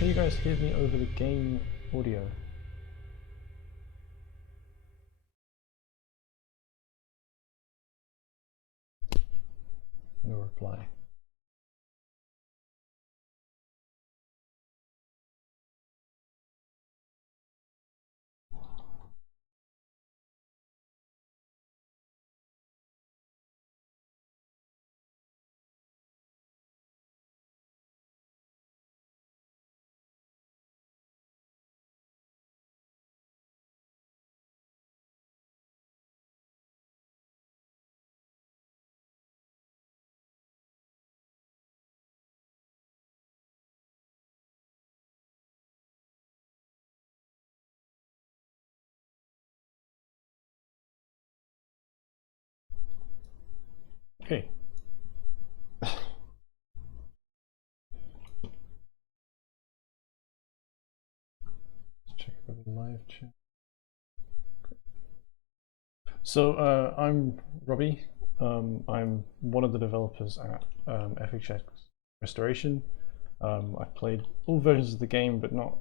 Can you guys hear me over the game audio? No reply. Okay. Check for the live chat. So I'm Robbie. I'm one of the developers at FHX Restoration. I've played all versions of the game, but not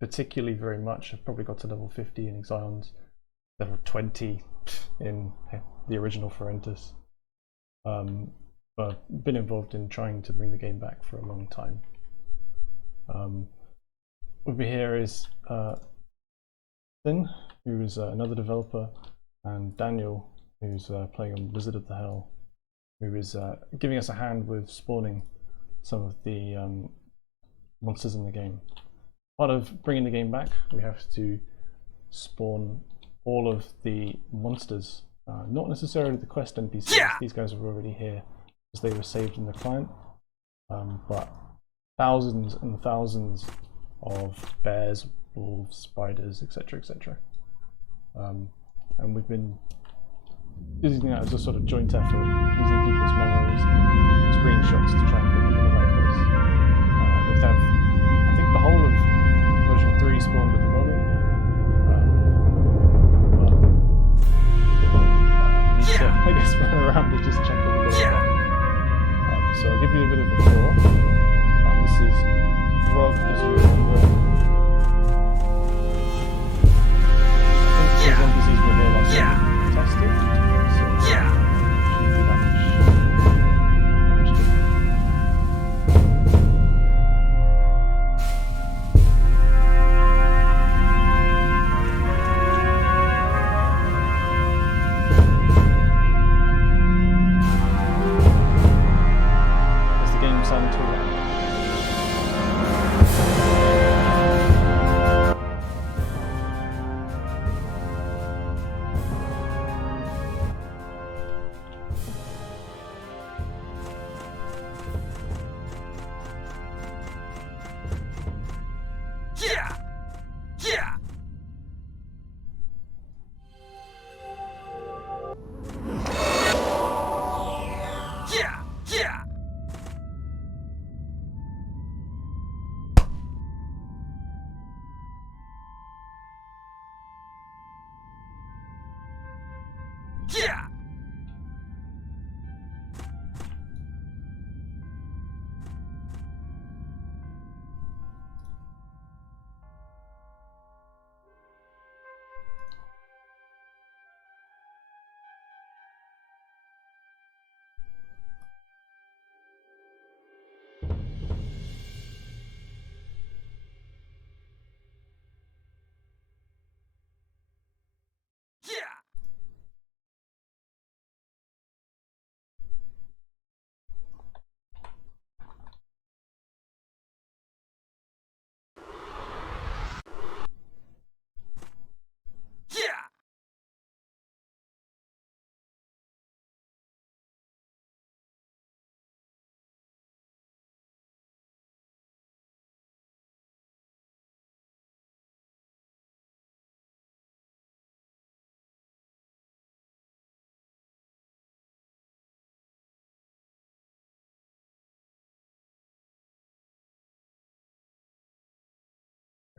particularly very much. I've probably got to level 50 in Exilons, level 20 in the original Forentis. But I've been involved in trying to bring the game back for a long time. With me here is Finn, who's another developer, and Daniel, who's playing on Wizard of the Hell, who is giving us a hand with spawning some of the monsters in the game. Part of bringing the game back, we have to spawn all of the monsters, not necessarily the quest NPCs. Yeah! These guys are already here because they were saved in the client, but thousands and thousands of bears, wolves, spiders, etc., etc. And we've been using that as a sort of joint effort, using people's memories and screenshots to try and put them in the right place. We have, I think, the whole of version 3 spawned at the moment. We need to, I guess, run around and just check that we got it back. So I'll give you a bit of a tour. This is Rob, as you remember. I think these NPCs were here last time. Fantastic. So, shouldn't be that much different. Does the game sound too loud?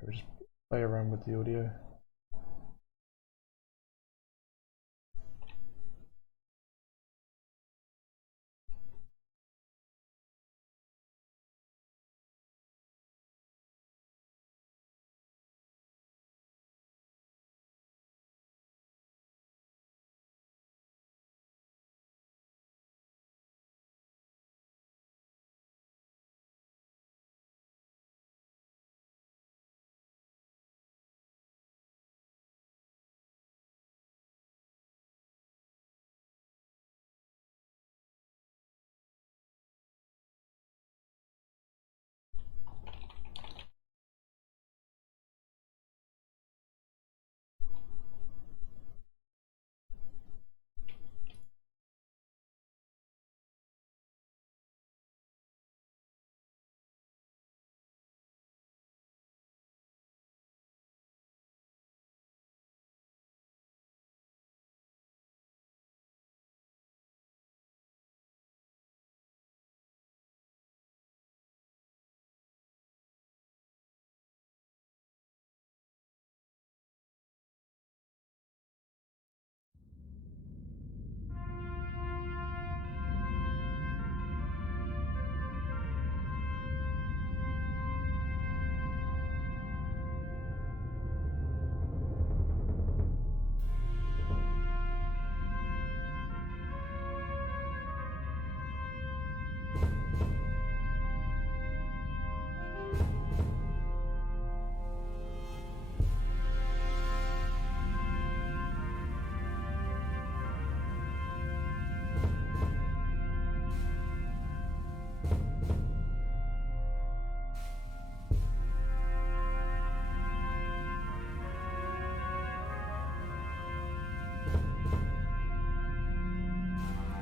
We'll just play around with the audio.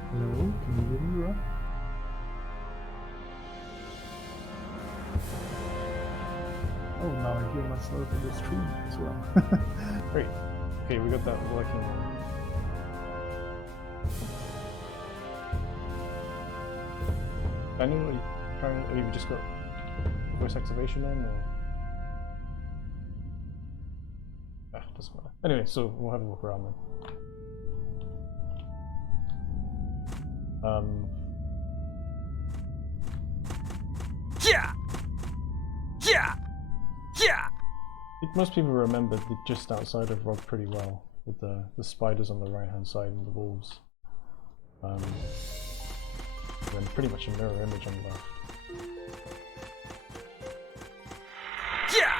Hello, can you hear me, Rob? Oh, now I hear myself in the stream as well. Great. Okay, we got that working. Daniel, are you trying? Have you just got voice activation on, or? Ah, doesn't matter. Anyway, so we'll have a walk around then. Yeah! Yeah! Yeah! I think most people remember the just outside of Rob pretty well, with the spiders on the right hand side and the wolves. And then pretty much a mirror image on the left. Yeah!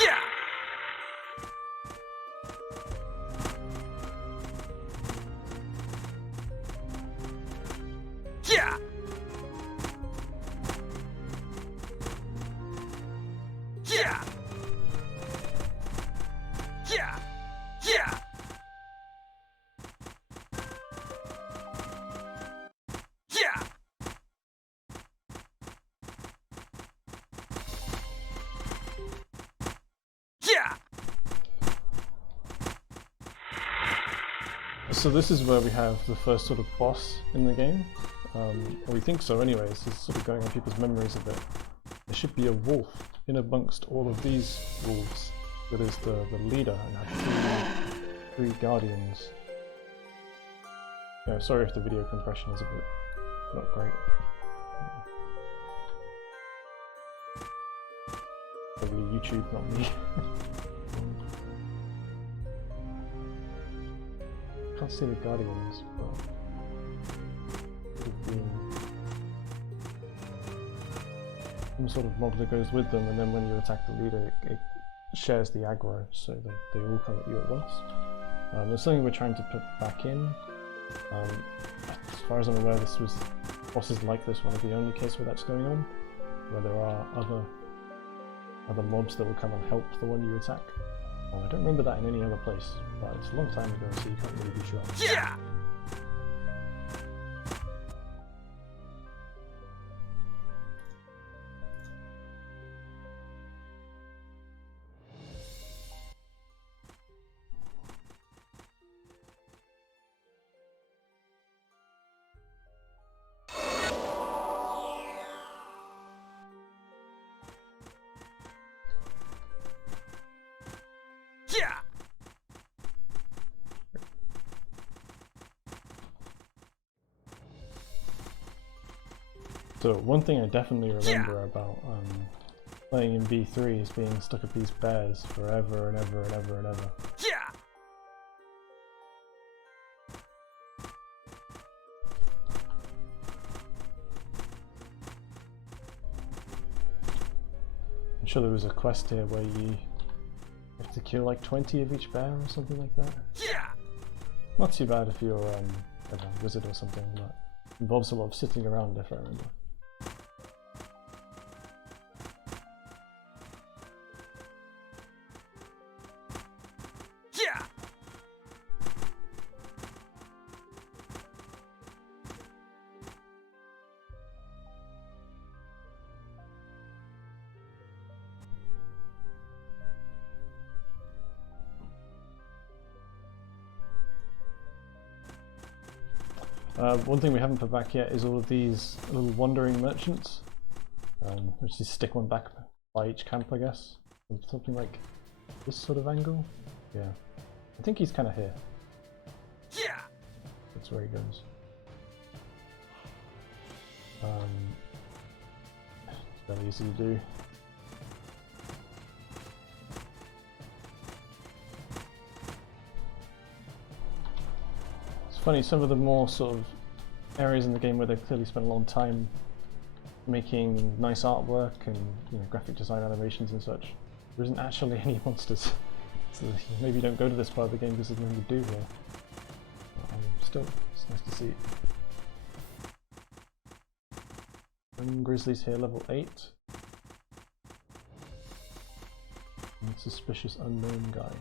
Yeah! Yeah! Yeah! Yeah! Yeah! Yeah! Yeah! So this is where we have the first sort of boss in the game, or we think so anyways. It's sort of going on people's memories a bit. There should be a wolf in amongst all of these wolves that is the leader and have three guardians. Yeah, sorry if the video compression is a bit not great. Probably YouTube, not me. Can't see the guardians, but some sort of mob that goes with them, and then when you attack the leader, it shares the aggro, so they all come at you at once. There's something we're trying to put back in. As far as I'm aware, bosses like this one are the only case where that's going on, where there are other mobs that will come and help the one you attack. I don't remember that in any other place, but it's a long time ago, so you can't really be sure. Yeah! Yeah! So one thing I definitely remember about playing in B3 is being stuck at these bears forever and ever and ever and ever. Yeah! I'm sure there was a quest here where you have to kill like 20 of each bear or something like that. Yeah! Not too bad if you're I don't know, a wizard or something, but involves a lot of sitting around if I remember. Yeah! One thing we haven't put back yet is all of these little wandering merchants, which is stick one back by each camp, I guess. Something like this sort of angle. Yeah, I think he's kind of here. Yeah! That's where he goes. It's very easy to do. It's funny, some of the more sort of areas in the game where they've clearly spent a long time making nice artwork and graphic design animations and such, there isn't actually any monsters. So maybe you don't go to this part of the game because there's nothing to do here. Still, it's nice to see. And Grizzly's here, level 8. And suspicious unknown guy.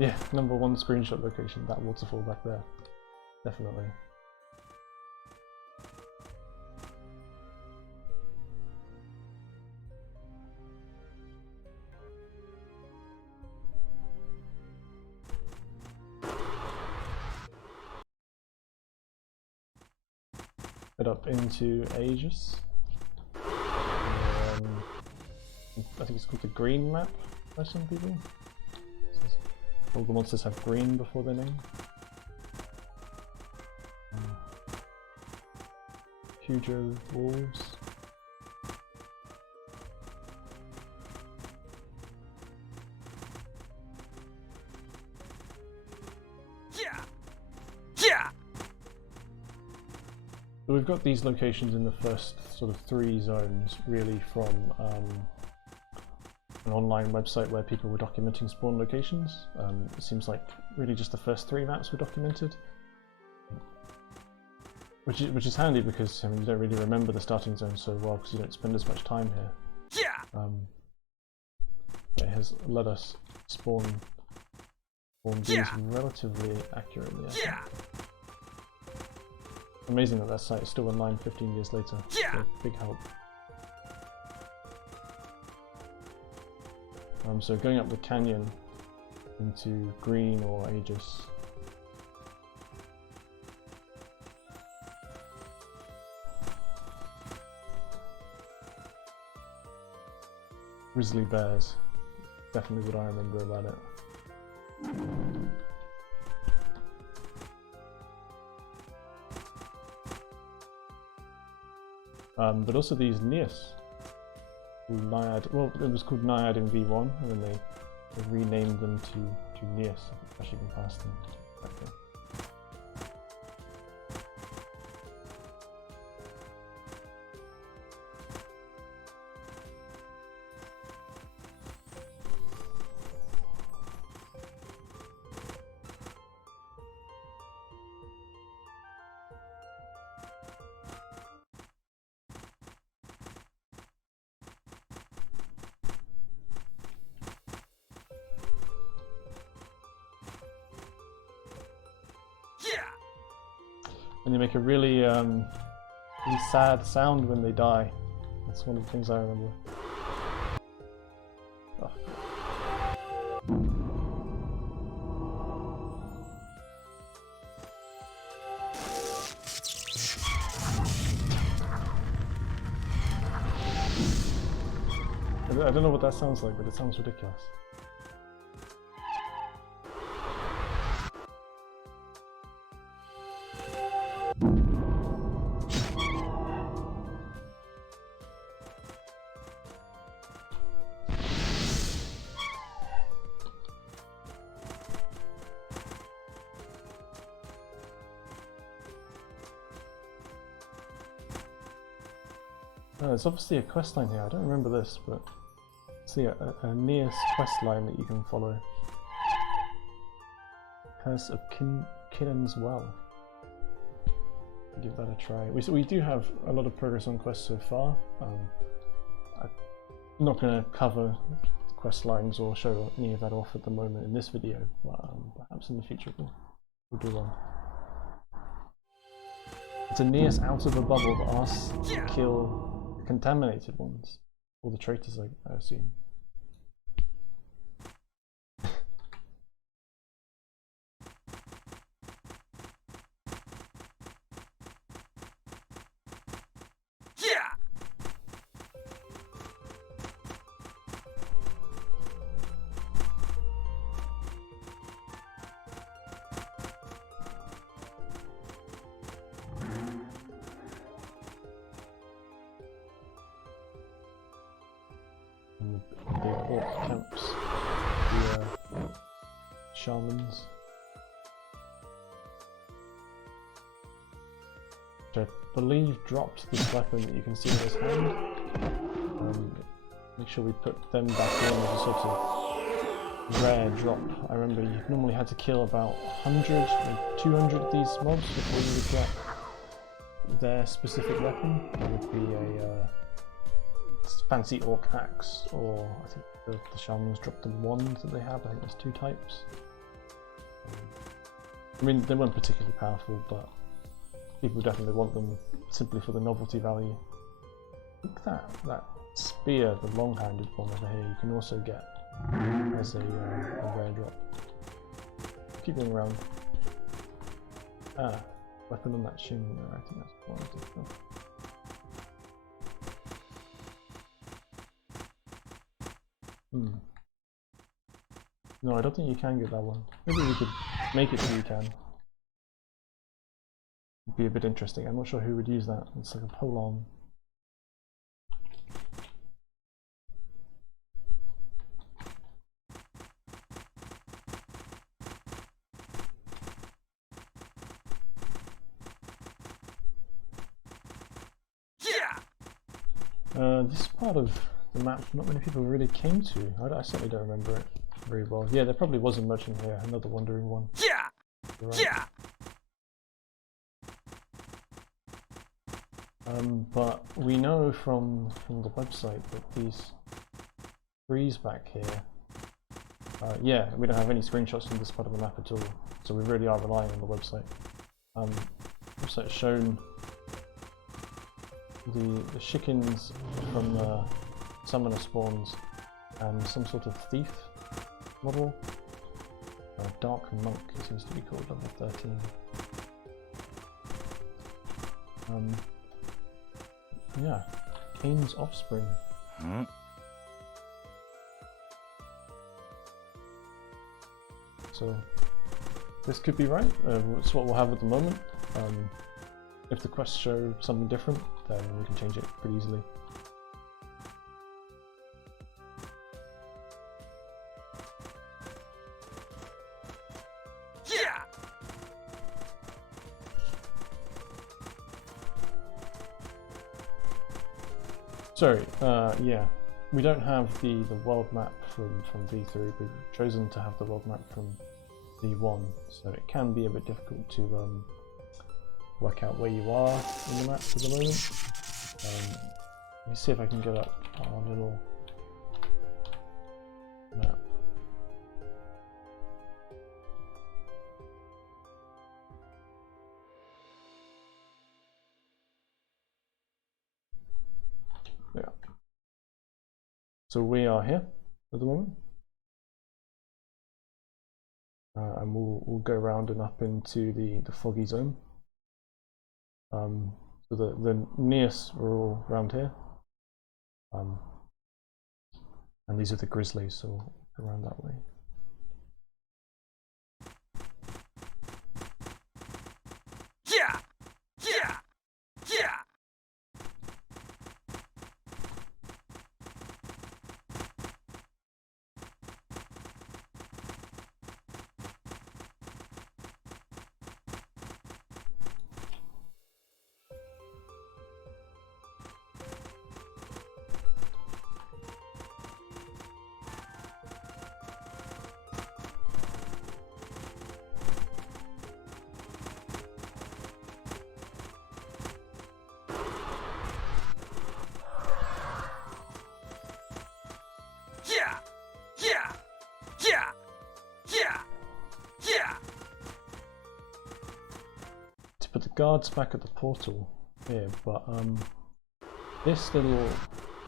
Yeah, #1 screenshot location, that waterfall back there. Definitely. Head up into Aegis. I think it's called the green map by some people. All the monsters have green before their name. Hugo wolves. Yeah! Yeah! So we've got these locations in the first sort of 3 zones, really from an online website where people were documenting spawn locations. It seems like really just the first 3 maps were documented, which is handy because I mean you don't really remember the starting zone so well because you don't spend as much time here. Yeah! It has let us spawn these Yeah. relatively accurately. I think. Yeah! Amazing that that site is still online 15 years later. Yeah. So big help. So going up the canyon into Green or Aegis. Grizzly bears. Definitely what I remember about it. But also these Neos. Naiad, well, it was called Naiad in V1, and then they renamed them to Neos. I've actually been past them back there. And they make a really sad sound when they die. That's one of the things I remember. Oh. I don't know what that sounds like, but it sounds ridiculous. There's obviously a quest line here. I don't remember this, but see a Neos quest line that you can follow. Curse of Kinnan's Well. Give that a try. We do have a lot of progress on quests so far. I'm not going to cover quest lines or show any of that off at the moment in this video, but perhaps in the future we'll do one. It's a Neos out of a bubble that asks to kill contaminated ones, or the traitors, I assume. Yeah! And the orc camps, the shamans. Which I believe dropped this weapon that you can see in his hand. Make sure we put them back in as a sort of rare drop. I remember you normally had to kill about 100 or 200 of these mobs before you would get their specific weapon. It would be a fancy orc axe, or I think the shamans drop the wand that they have. I think there's 2 types. I mean, they weren't particularly powerful, but people definitely want them simply for the novelty value. I think that spear, the long-handed one over here, you can also get as a rare drop. Keep going around. Weapon on that shin there, I think that's what I did. No, I don't think you can get that one. Maybe we could make it so you can. It'd be a bit interesting. I'm not sure who would use that. It's like a pole-arm. This part of the map, not many people really came to. I certainly don't remember it very well. Yeah, there probably was a merchant here, another wandering one. Yeah. Right. Yeah. But we know from the website that these trees back here, yeah, we don't have any screenshots from this part of the map at all, so we really are relying on the website. Website's shown the chickens from the summoner spawns and some sort of thief model. Dark Monk, it seems to be called, level 13. Yeah, Cain's offspring. So this could be right. It's what we'll have at the moment. If the quests show something different, then we can change it pretty easily. Yeah. Sorry, yeah, we don't have the world map from V3. We've chosen to have the world map from V1, so it can be a bit difficult to work out where you are in the map at the moment. Let me see if I can get up our little map. Yeah. So we are here at the moment. And we'll go around and up into the foggy zone. So the nearest are all around here, and these are the grizzlies, so we'll go around that way. Yeah. Yeah. Yeah. Yeah. Yeah. Yeah. Yeah. Yeah. To put the guards back at the portal here, but this little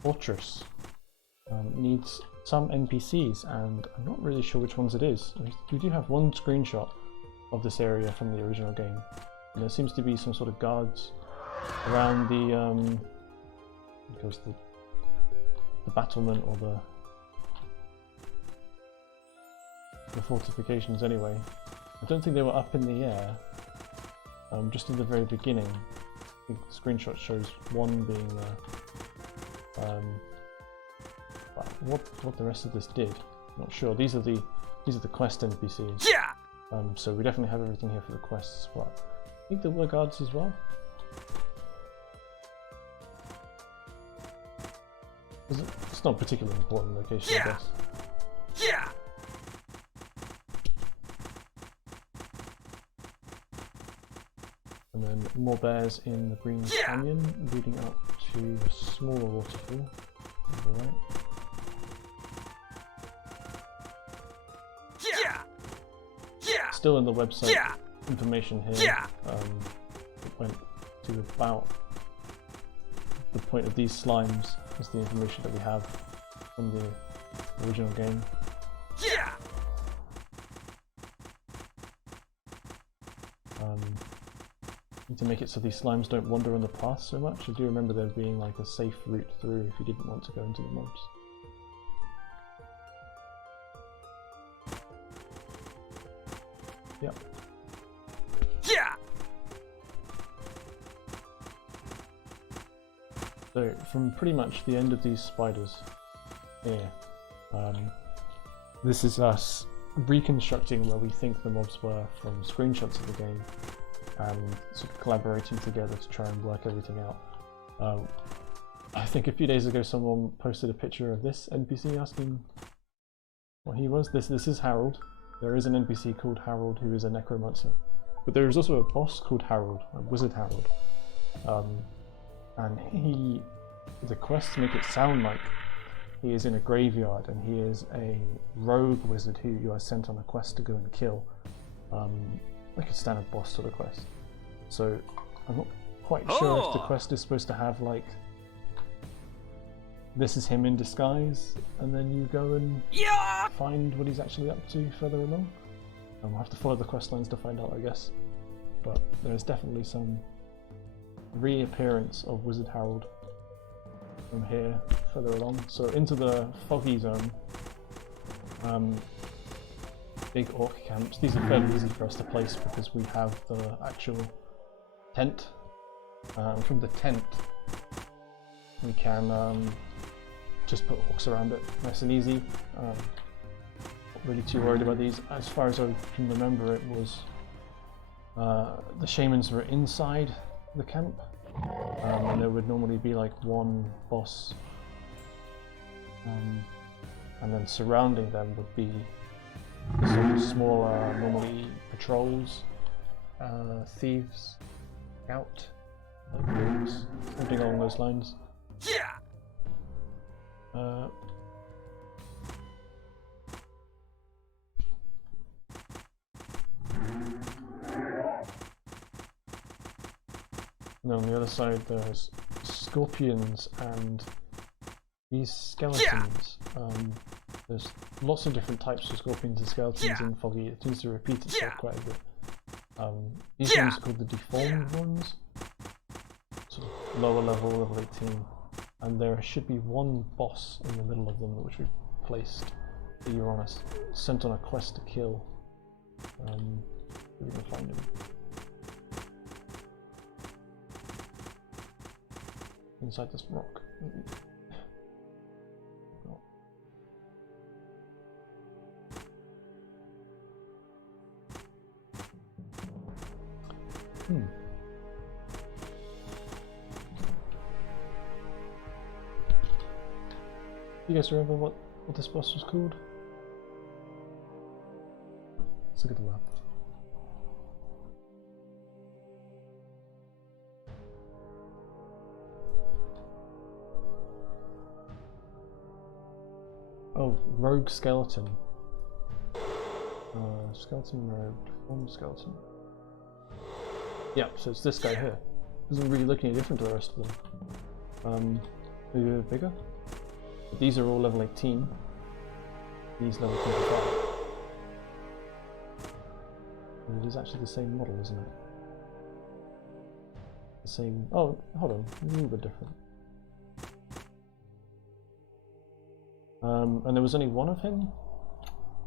fortress needs some NPCs, and I'm not really sure which ones it is. We do have one screenshot of this area from the original game, and there seems to be some sort of guards around the battlement or the fortifications anyway. I don't think they were up in the air, just in the very beginning. I think the screenshot shows one being there. But what the rest of this did, not sure. These are the quest NPCs. Yeah. So we definitely have everything here for the quests, but I think there were guards as well. It's not a particularly important location, I guess. Yeah. And then more bears in the green canyon, leading up to a smaller waterfall. On the right. Yeah. Yeah. still in the website Yeah. information here. Yeah. It went to about the point of these slimes is the information that we have from the original game. Yeah. To make it so these slimes don't wander on the path so much. I do remember there being like a safe route through if you didn't want to go into the mobs. Yep. Yeah. So from pretty much the end of these spiders here, this is us reconstructing where we think the mobs were from screenshots of the game and sort of collaborating together to try and work everything out. I think a few days ago someone posted a picture of this NPC asking what he was. This is Harold. There is an NPC called Harold who is a necromancer, but there is also a boss called Harold, a wizard Harold, and the quests make it sound like he is in a graveyard and he is a rogue wizard who you are sent on a quest to go and kill, like a standard boss sort of quest. So I'm not quite sure if the quest is supposed to have like, this is him in disguise, and then you go and find what he's actually up to further along. We'll have to follow the quest lines to find out, I guess. But there's definitely some reappearance of Wizard Harold from here further along. So into the foggy zone, big orc camps. These are fairly easy for us to place because we have the actual tent. From the tent, we can just put orcs around it, nice and easy. Not really too worried about these. As far as I can remember, it was the shamans were inside the camp, and there would normally be like one boss, and then surrounding them would be sort of smaller, normally patrols, thieves, scout, like groups, something along those lines. Yeah. And on the other side there's scorpions and these skeletons. There's lots of different types of scorpions and skeletons in Foggy. It tends to repeat itself quite a bit. These ones are called the deformed ones, sort of lower level 18. And there should be one boss in the middle of them which we've placed that you're on sent on a quest to kill. We can find him. Inside this rock. You guys remember what this boss was called? Let's look at the map. Oh, rogue skeleton. Skeleton rogue, deformed skeleton. Yeah, so it's this guy here. Doesn't really look any different to the rest of them. Maybe a bit bigger. But these are all level 18. These level 25. And it is actually the same model, isn't it? The same. Oh, hold on, a little bit different. And there was only one of him,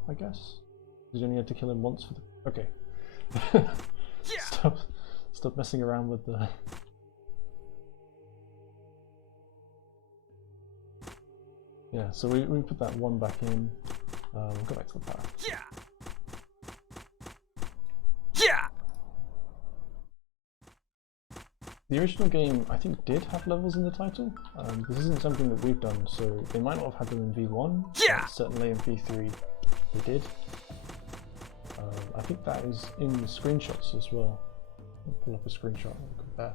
I guess. Because you only had to kill him once for the. Okay. Stop messing around with the. Yeah, so we put that one back in. We'll go back to the power. Yeah. Yeah. The original game, I think, did have levels in the title. This isn't something that we've done, so they might not have had them in V1. Yeah. But certainly in V3, they did. I think that is in the screenshots as well. I'll pull up a screenshot and compare.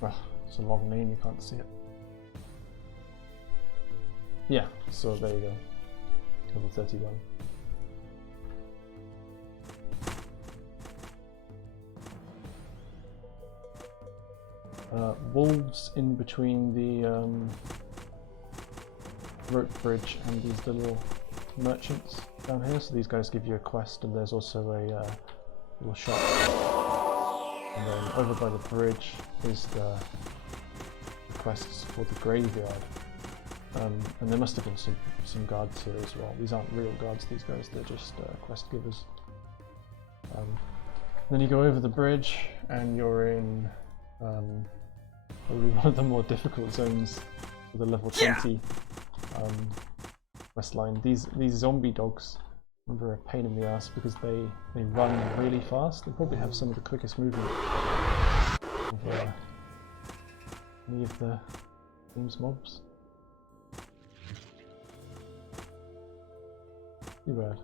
Well, it's a long name, you can't see it. Yeah, so there you go. Level 31. Wolves in between the rope bridge and these little merchants down here. So these guys give you a quest, and there's also a little shop. And then over by the bridge is the quests for the graveyard. And there must have been some guards here as well. These aren't real guards, these guys, they're just quest givers. Then you go over the bridge and you're in probably one of the more difficult zones for the level 20 quest line. These zombie dogs are a pain in the ass because they run really fast. They probably have some of the quickest movement of any of the game's mobs. Too bad.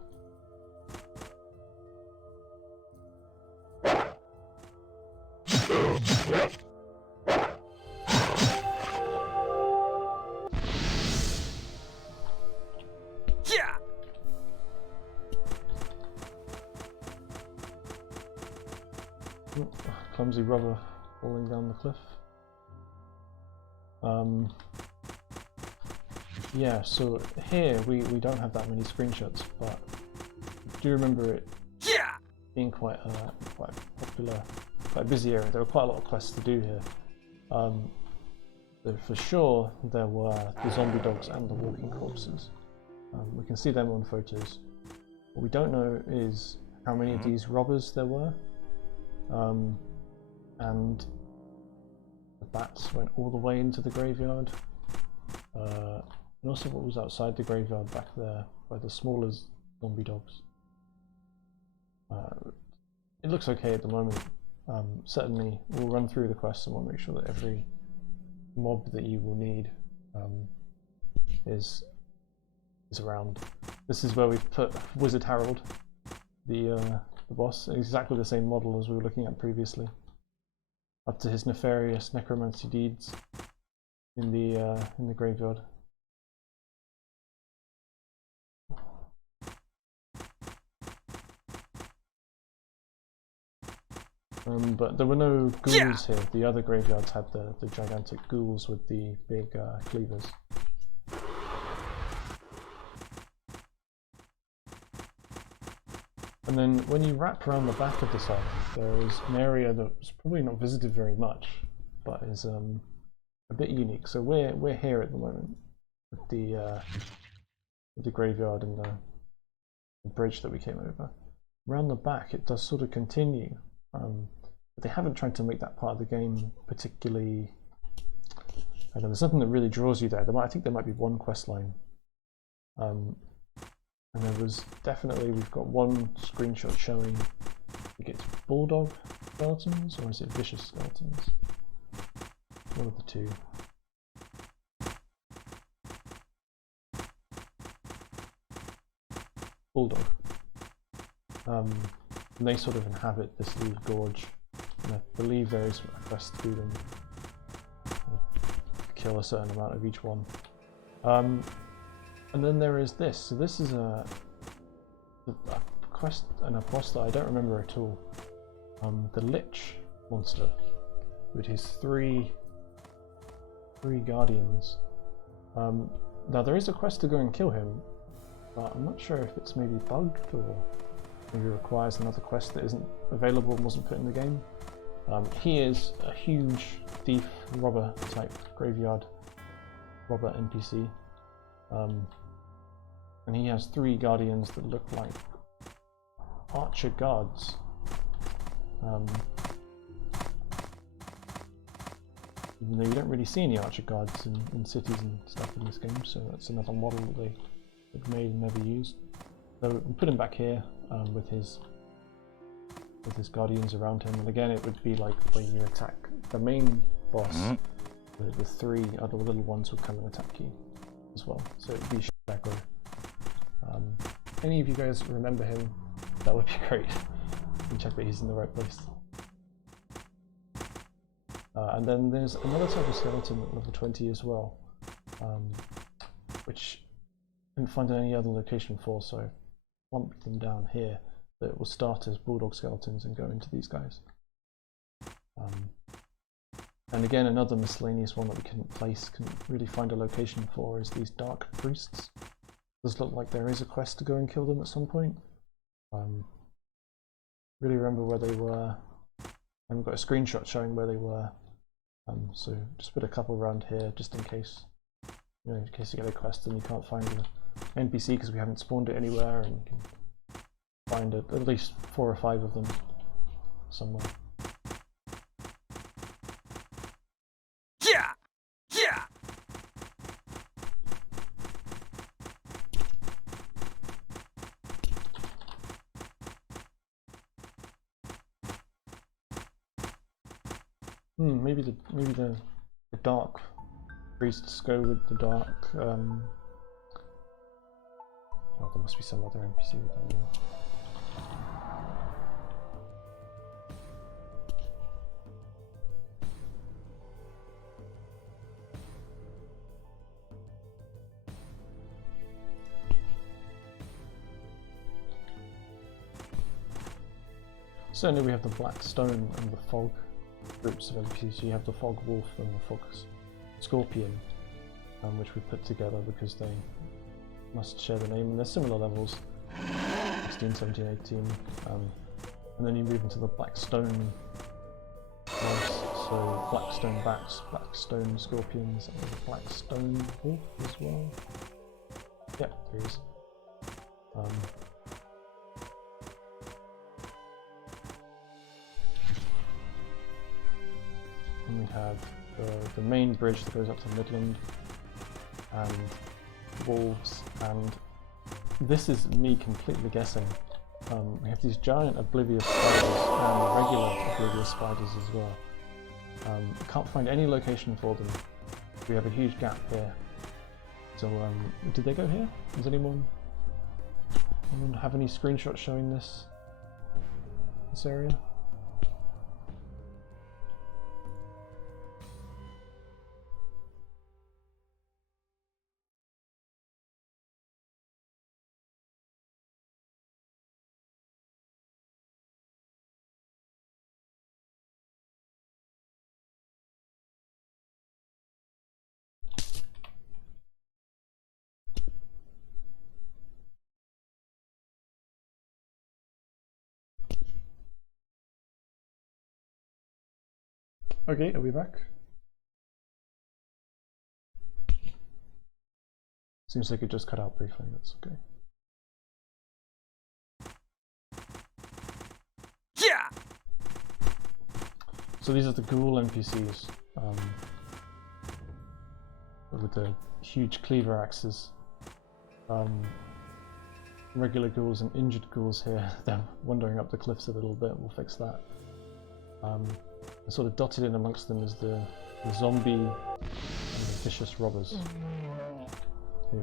Yeah. Oh, clumsy rubber falling down the cliff. Yeah, so here we don't have that many screenshots, but I do remember it being quite popular, quite a busy area. There were quite a lot of quests to do here. For sure there were the zombie dogs and the walking corpses. We can see them on photos. What we don't know is how many of these robbers there were, and the bats went all the way into the graveyard. And also what was outside the graveyard back there by the smaller zombie dogs. It looks okay at the moment. Certainly we'll run through the quests and we'll make sure that every mob that you will need is around. This is where we've put Wizard Harold, the boss, exactly the same model as we were looking at previously, up to his nefarious necromancy deeds in the graveyard. But there were no ghouls here. The other graveyards had the gigantic ghouls with the big cleavers. And then when you wrap around the back of this island, there is an area that's probably not visited very much, but is a bit unique. So we're here at the moment with the graveyard and the bridge that we came over. Around the back, it does sort of continue. But they haven't tried to make that part of the game particularly. I don't know, there's something that really draws you there. I think there might be one quest line. And there was definitely, we've got one screenshot showing, I think it's bulldog skeletons, or is it vicious skeletons? One of the two. Bulldog. And they sort of inhabit this little gorge, and I believe there is a quest to do them. Kill a certain amount of each one. And then there is this. So this is a quest and a boss that I don't remember at all. The Lich monster with his three guardians. Now there is a quest to go and kill him, but I'm not sure if it's maybe bugged or maybe requires another quest that isn't available and wasn't put in the game. He is a huge thief, robber type graveyard robber NPC. And he has three guardians that look like archer guards. Even though you don't really see any archer guards in cities and stuff in this game, so that's another model that they've made and never used. So we put him back here with his guardians around him, and again it would be like when you attack the main boss, the three other little ones would come and attack you as well. So it would be aggro. Any of you guys remember him? That would be great. You can check that he's in the right place. And then there's another type of skeleton at level 20 as well, which I didn't find any other location for, so I lumped them down here. That will start as bulldog skeletons and go into these guys. And again, another miscellaneous one that we couldn't really find a location for is these dark priests. Does look like there is a quest to go and kill them at some point. Really remember where they were. I haven't got a screenshot showing where they were. So just put a couple around here just in case, in case you get a quest and you can't find the NPC because we haven't spawned it anywhere, and you can find at least 4 or 5 of them somewhere. Yeah! Yeah! Maybe the dark priests go with the dark. Oh, there must be some other NPC with them. Certainly we have the black stone and the fog groups of NPCs. You have the fog wolf and the fog scorpion, which we put together because they must share the name, and they're similar levels, 16, 17, 18, and then you move into the black stone race, so black stone bats, black stone scorpions, and the black stone wolf as well. Yeah, there is. And we have the main bridge that goes up to Midland, and wolves, and this is me completely guessing. We have these giant oblivious spiders and regular oblivious spiders as well. Can't find any location for them. We have a huge gap here. So did they go here? Does anyone have any screenshots showing this area? Okay, are we back? Seems like it just cut out briefly, that's okay. Yeah! So these are the ghoul NPCs with the huge cleaver axes. Regular ghouls and injured ghouls here. They're wandering up the cliffs a little bit, we'll fix that. Sort of dotted in amongst them is the zombie and the vicious robbers, who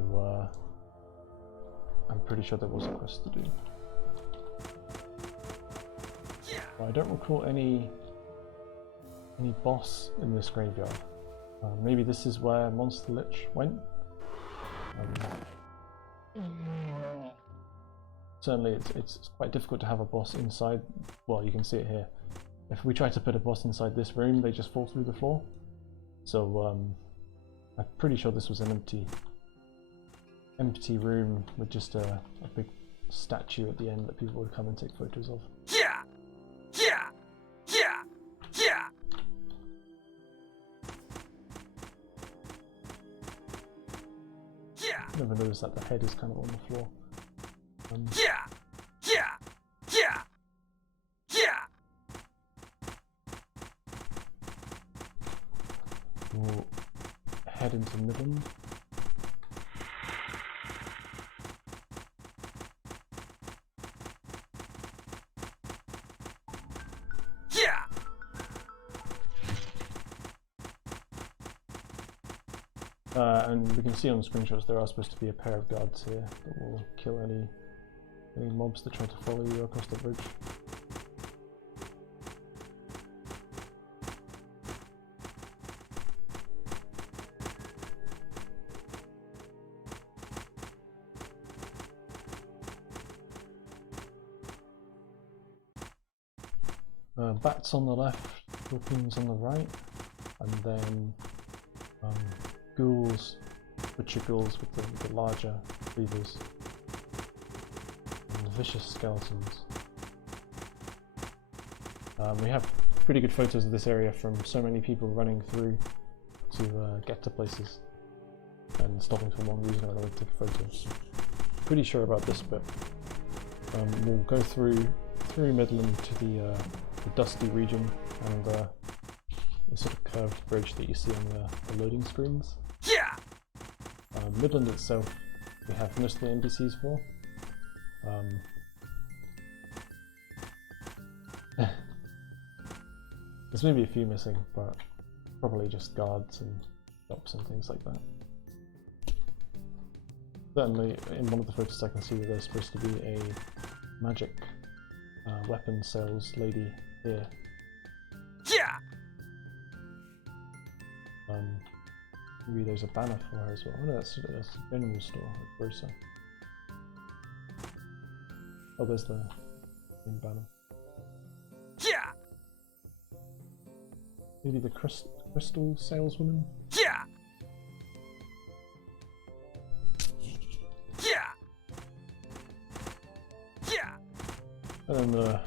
I'm pretty sure there was a quest to do. But I don't recall any boss in this graveyard. Maybe this is where Monster Lich went. Certainly it's quite difficult to have a boss inside. Well, you can see it here. If we try to put a boss inside this room, they just fall through the floor. So I'm pretty sure this was an empty room with just a big statue at the end that people would come and take photos of. Yeah! Yeah! Yeah! Yeah! Yeah! Never noticed that the head is kind of on the floor. Yeah! Yeah! Yeah! Yeah! We'll head into Midland. Yeah! And we can see on the screenshots there are supposed to be a pair of guards here that will kill any mobs that try to follow you across the bridge. Bats on the left, scorpions on the right, and then ghouls, butcher ghouls with the larger cleavers, and vicious skeletons. We have pretty good photos of this area from so many people running through to get to places and stopping for one reason or another to take photos. Pretty sure about this bit. We'll go through Midland to the dusty region and the sort of curved bridge that you see on the loading screens. Yeah! Midland itself, we have most of the NPCs for. There's maybe a few missing, but probably just guards and shops and things like that. Certainly, in one of the photos I can see that there's supposed to be a magic weapon sales lady here. Yeah! Maybe there's a banner for her as well. Oh no, that's a animal store, a grocer. Oh, there's the main banner. Yeah! Maybe the crystal saleswoman? Yeah! Yeah! Yeah! And then the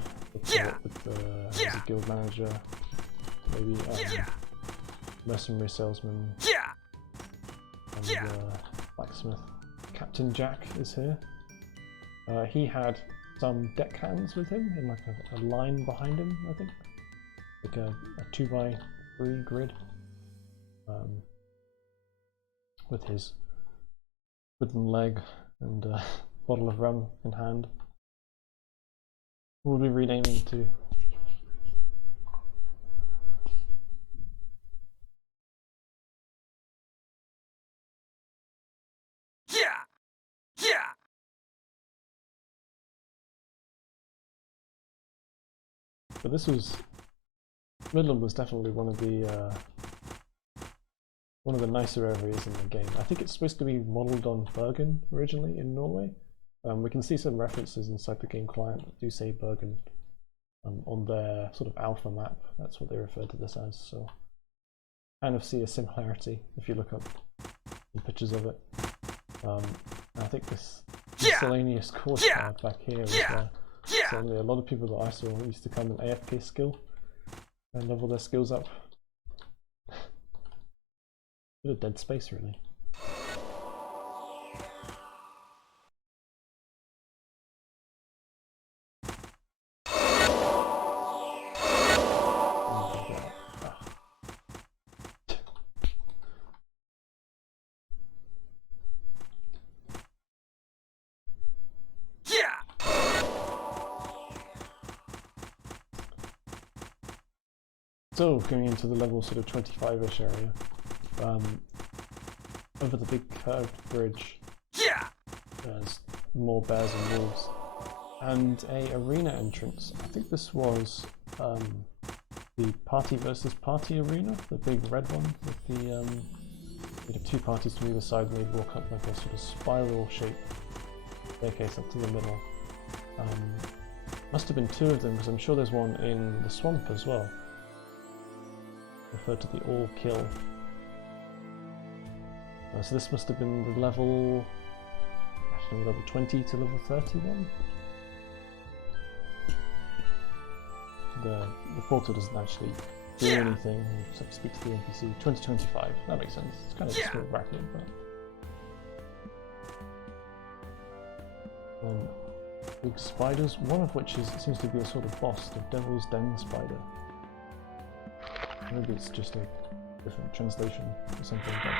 Yeah! there's a guild manager, maybe Yeah! mercenary salesman, Yeah! and Yeah! blacksmith. Captain Jack is here. He had some deckhands with him in like a line behind him, I think. Like a 2x3 grid. With his wooden leg and a bottle of rum in hand. We'll be renaming to Yeah! Yeah! but this was Midland was definitely one of the nicer areas in the game. I think it's supposed to be modelled on Bergen originally in Norway. We can see some references inside the game client that do say Bergen on their sort of alpha map. That's what they refer to this as. So kind of see a similarity if you look up some pictures of it. I think this miscellaneous course card back here was certainly a lot of people that I saw used to come in AFK skill and level their skills up. Bit of dead space, really. So, going into the level sort of 25-ish area, over the big curved bridge, there's more bears and wolves, and a arena entrance. I think this was the party versus party arena, the big red one with the you have two parties from either side and they walk up like a sort of spiral shaped staircase up to the middle. Must have been two of them because I'm sure there's one in the swamp as well. Referred to the all kill. So this must have been the level, I don't know, level 20 to level 31. The portal doesn't actually do anything, you just have to speak to the NPC. 2025, that makes sense. It's kind of just rapid, but. Big spiders, one of which seems to be a sort of boss, the Devil's Den spider. Maybe it's just a different translation or something, but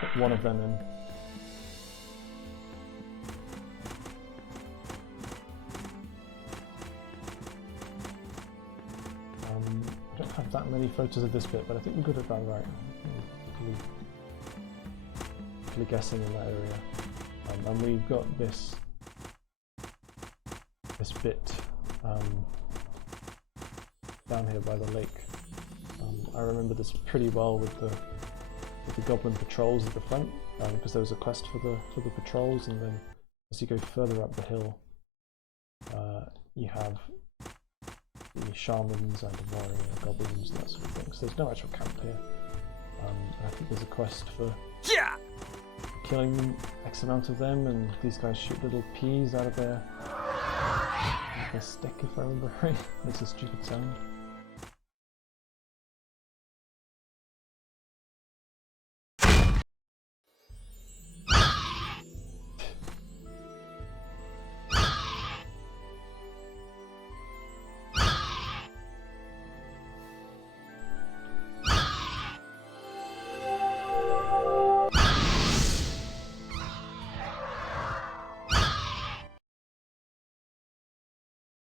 put one of them in. I don't have that many photos of this bit, but I think we got it about right. Quickly guessing in that area. And we've got this bit down here by the lake. I remember this pretty well with the goblin patrols at the front, because there was a quest for the patrols, and then as you go further up the hill, you have shamans and a warrior, goblins, and that sort of thing. So there's no actual camp here. And I think there's a quest for Yeah. killing X amount of them, and these guys shoot little peas out of their stick, if I remember right. Makes a stupid sound.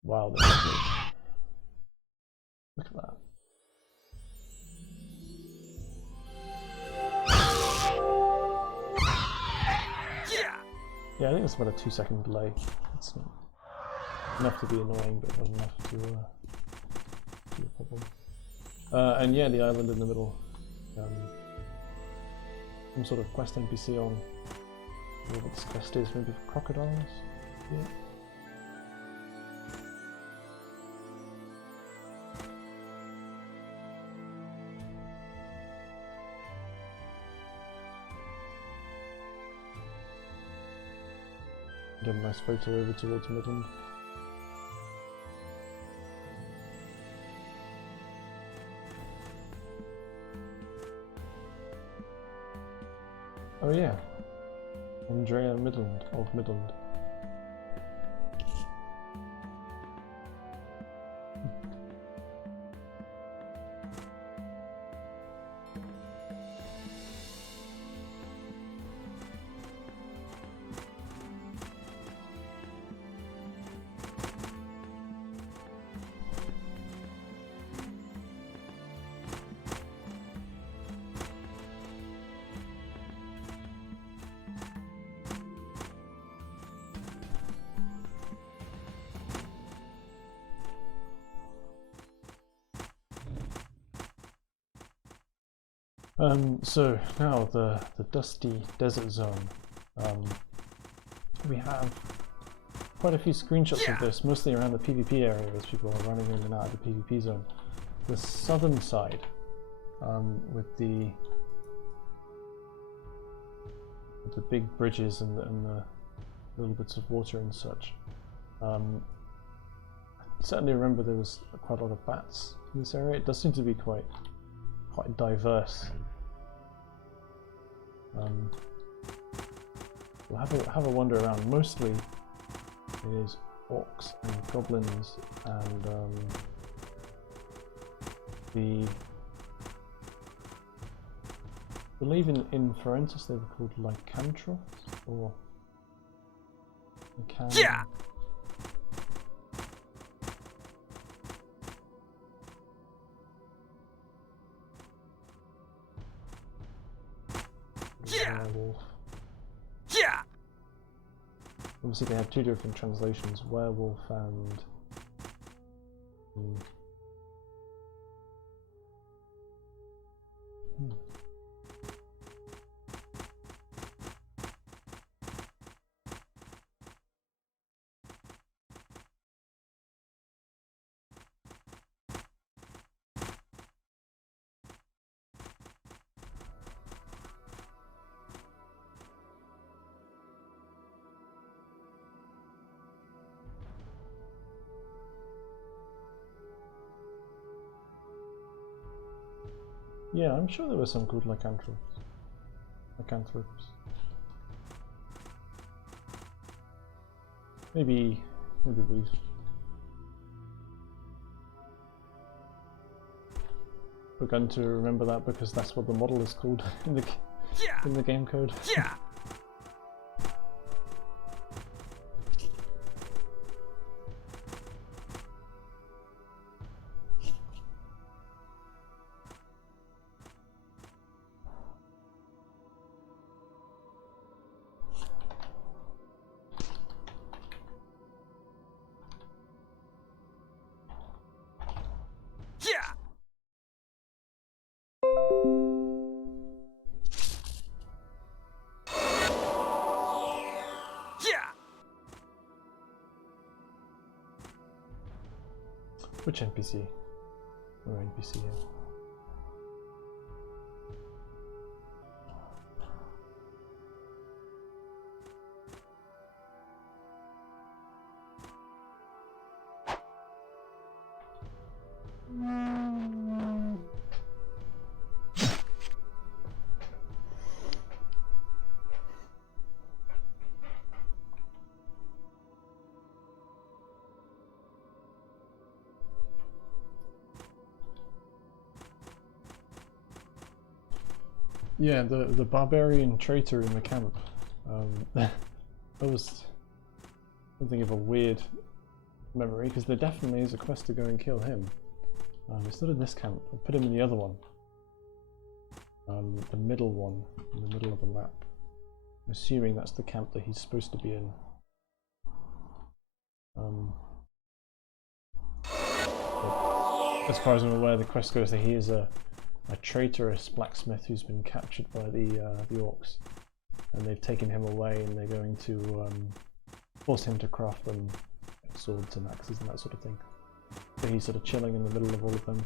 Wow, that's good. Look at that. Yeah. Yeah, I think it's about a 2-second delay. It's not enough to be annoying, but not enough to be a problem. And yeah, the island in the middle. Some sort of quest NPC on. I don't know what this quest is, maybe for crocodiles? Yeah. Get a nice photo over towards Midland. Oh yeah, Andrea Midland of Midland. So now the dusty desert zone. We have quite a few screenshots of this, mostly around the PvP area as people are running in and out of the PvP zone. The southern side, with the big bridges and the little bits of water and such. I certainly remember there was quite a lot of bats in this area. It does seem to be quite diverse. We'll have a wander around. Mostly it is orcs and goblins and I believe in Forensis they were called lycanthropes or Yeah. Yeah. werewolf. Yeah. Obviously they have two different translations, werewolf and yeah, I'm sure there were some called lycanthropes. Maybe we've begun to remember that because that's what the model is called in the game code. Yeah. Which NPC? No NPC here. Yeah, the barbarian traitor in the camp. That was something of a weird memory, because there definitely is a quest to go and kill him. It's not in this camp. I put him in the other one. The middle one, in the middle of the map. I'm assuming that's the camp that he's supposed to be in. As far as I'm aware, the quest goes that he is a traitorous blacksmith who's been captured by the orcs, and they've taken him away, and they're going to force him to craft them swords and axes and that sort of thing. So he's sort of chilling in the middle of all of them.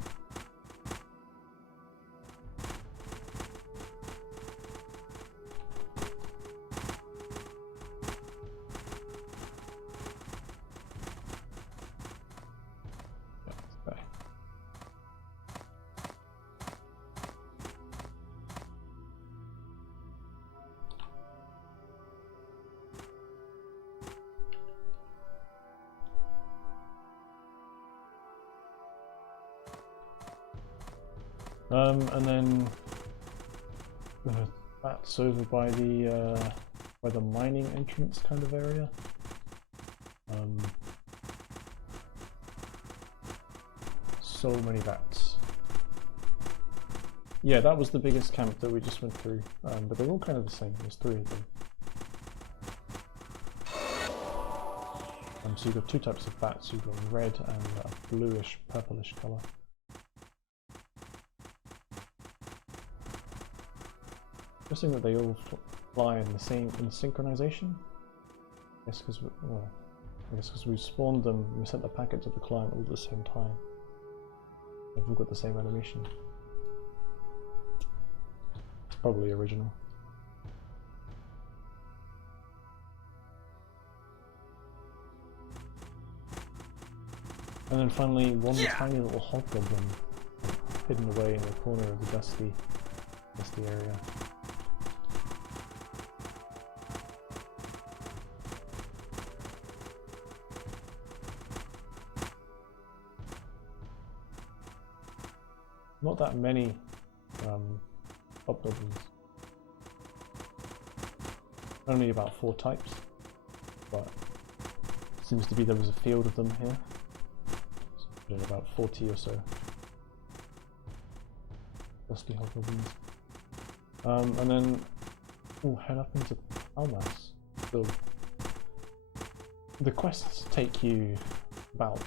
And then that's over by the mining entrance kind of area. So many bats. Yeah, that was the biggest camp that we just went through, but they're all kind of the same. There's 3 of them. So you've got 2 types of bats. You've got red and a bluish, purplish colour. Interesting that they all fly in the same synchronization. I guess because we spawned them, we sent the packet to the client all at the same time. They've all got the same animation. It's probably original. And then finally, one tiny little hobgoblin hidden away in the corner of the dusty area. Not that many hobgoblins. Only about 4 types, but it seems to be there was a field of them here. So about 40 or so. Dusty hobgoblins. And then we'll head up into Almas. So the quests take you about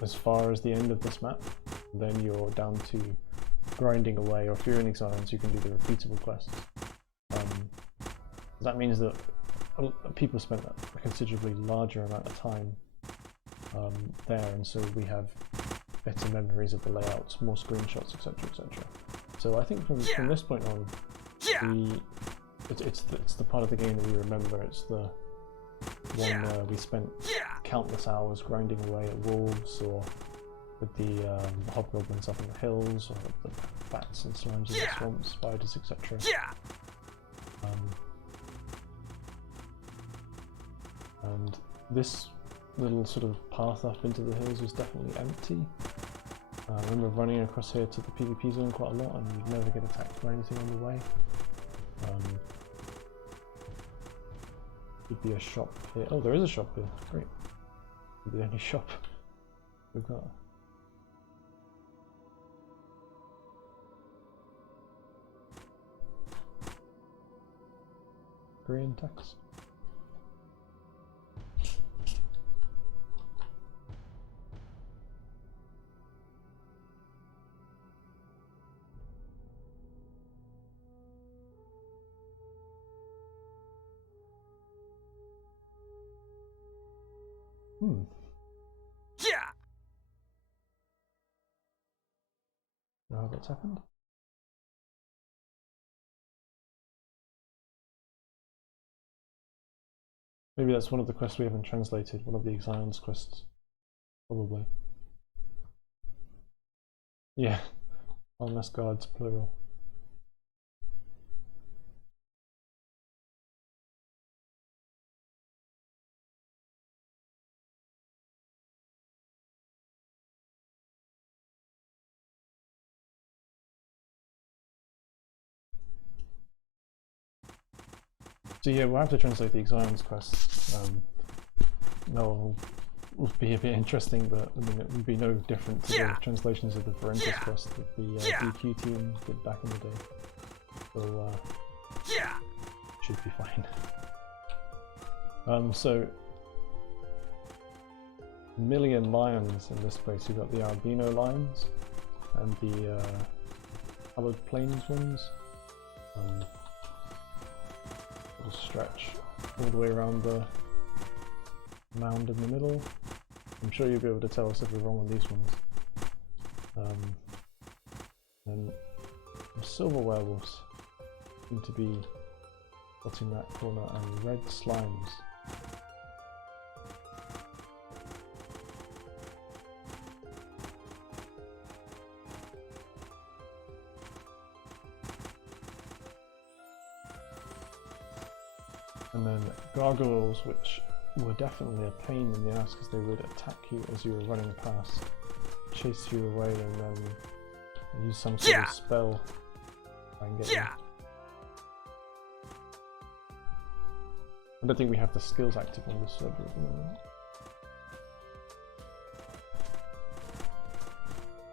as far as the end of this map. Then you're down to grinding away, or if you're in Exiles you can do the repeatable quests. That means that people spent a considerably larger amount of time there, and so we have better memories of the layouts, more screenshots, etc, etc. So I think from this point on, it's the part of the game that we remember. It's the one where we spent countless hours grinding away at wolves, or with the hobgoblins up in the hills, or the bats and slimes in the swamps, spiders, etc. And this little sort of path up into the hills was definitely empty. I remember running across here to the PvP zone quite a lot, and you'd never get attacked by anything on the way. Could be a shop here. Oh, there is a shop here. Great. The only shop we've got. Korean text. Yeah. how that's happened. Maybe that's one of the quests we haven't translated, one of the Exion's quests. Probably. Yeah. Unless guards, plural. So yeah, we'll have to translate the Exion's quests. No, will be a bit interesting, but I mean, it would be no different to the translations of the Forensics quest that the DQ team did back in the day. So should be fine. So million lions in this place. You've got the albino lions and the coloured plains ones. Little stretch all the way around the mound in the middle. I'm sure you'll be able to tell us if we're wrong on these ones. And the silver werewolves seem to be dotting that corner, and red slimes. And then gargoyles, which were definitely a pain in the ass because they would attack you as you were running past, chase you away, and then use some sort of spell and get you. I don't think we have the skills active on this server at the moment.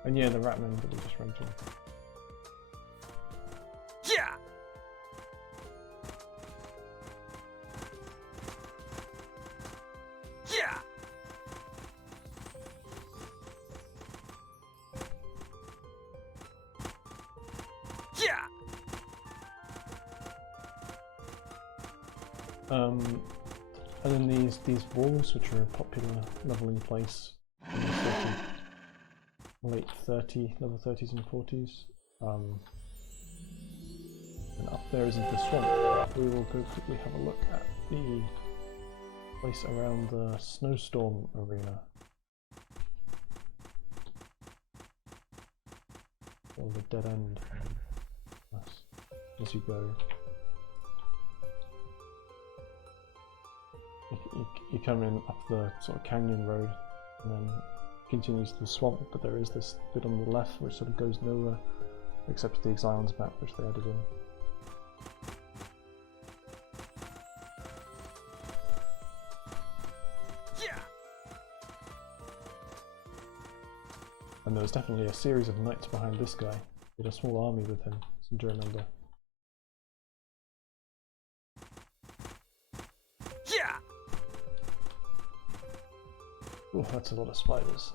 And yeah, the ratmen that we just ran through. And then these walls, which are a popular leveling place in the sort of late level 30s and 40s. And up there is into the swamp. We will go quickly have a look at the place around the snowstorm arena. Or the dead end. As you go. You come in up the sort of canyon road and then continues to the swamp, but there is this bit on the left which sort of goes nowhere except the Exion's map, which they added in. And there was definitely a series of knights behind this guy. He had a small army with him, seem to remember. Oh, that's a lot of spiders.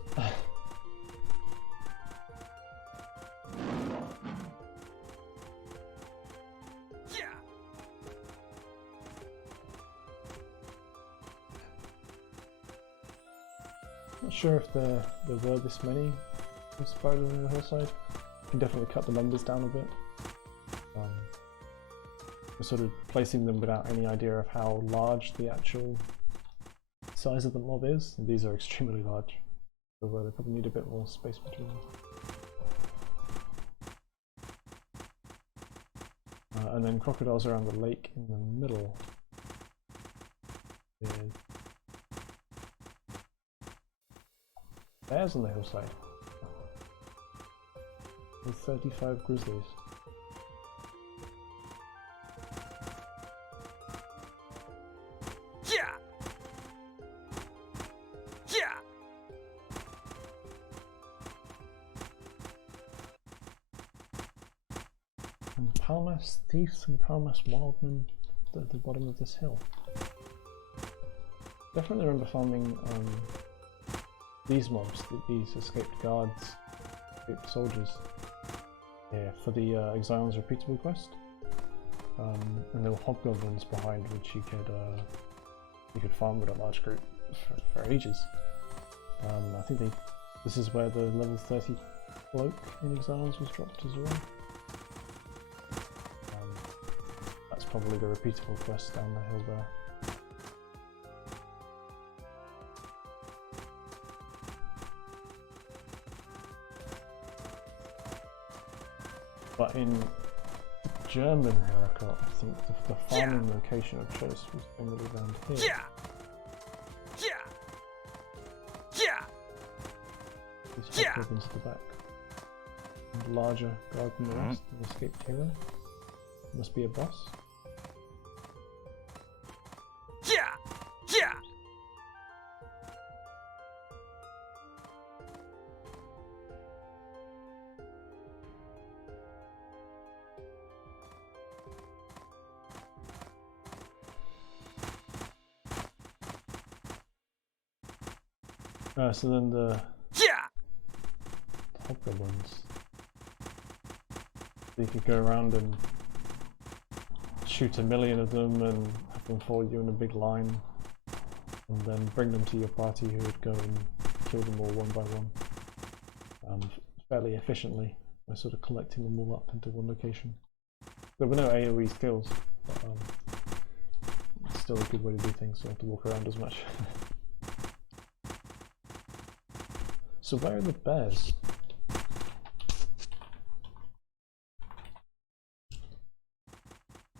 Not sure if there were this many spiders on the hillside. You can definitely cut the numbers down a bit. We're sort of placing them without any idea of how large the actual size of the mob is, and these are extremely large, so they probably need a bit more space between them. And then crocodiles around the lake in the middle. Bears on the hillside. With 35 grizzlies. Palmas thieves and Palmas wildmen at the bottom of this hill. Definitely remember farming these mobs, these escaped guards, escaped soldiers, for the Exion's repeatable quest. And there were hobgoblins behind which you could farm with a large group for ages. I think this is where the level 30 cloak in Exiles was dropped as well. That's probably the repeatable quest down the hill there. But in German Heracot, I think the farming location of choice was generally around here. Yeah. These hop into the back. And larger guard than the rest, the escaped hero. Must be a boss. So then the hobgoblins. You could go around and shoot 1,000,000 of them and have them follow you in a big line, and then bring them to your party who would go and kill them all one by one, fairly efficiently by sort of collecting them all up into one location. There were no AoE skills, but it's still a good way to do things, so you don't have to walk around as much. So where are the bears?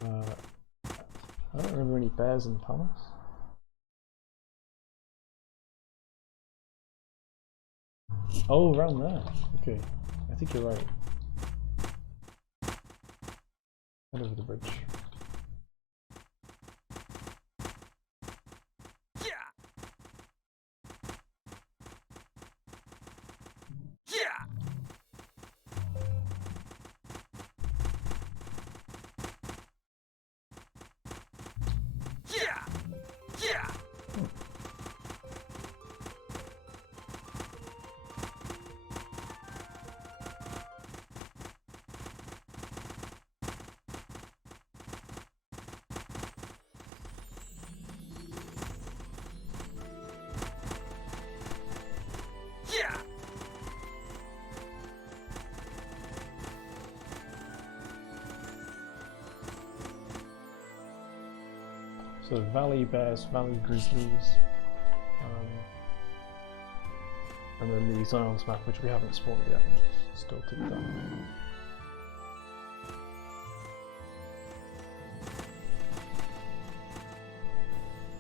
I don't remember any bears in the palace. Oh, around there. Okay, I think you're right. Head over the bridge. So Valley Bears, Valley Grizzlies, and then the Exiles map, which we haven't spawned yet, still to be done.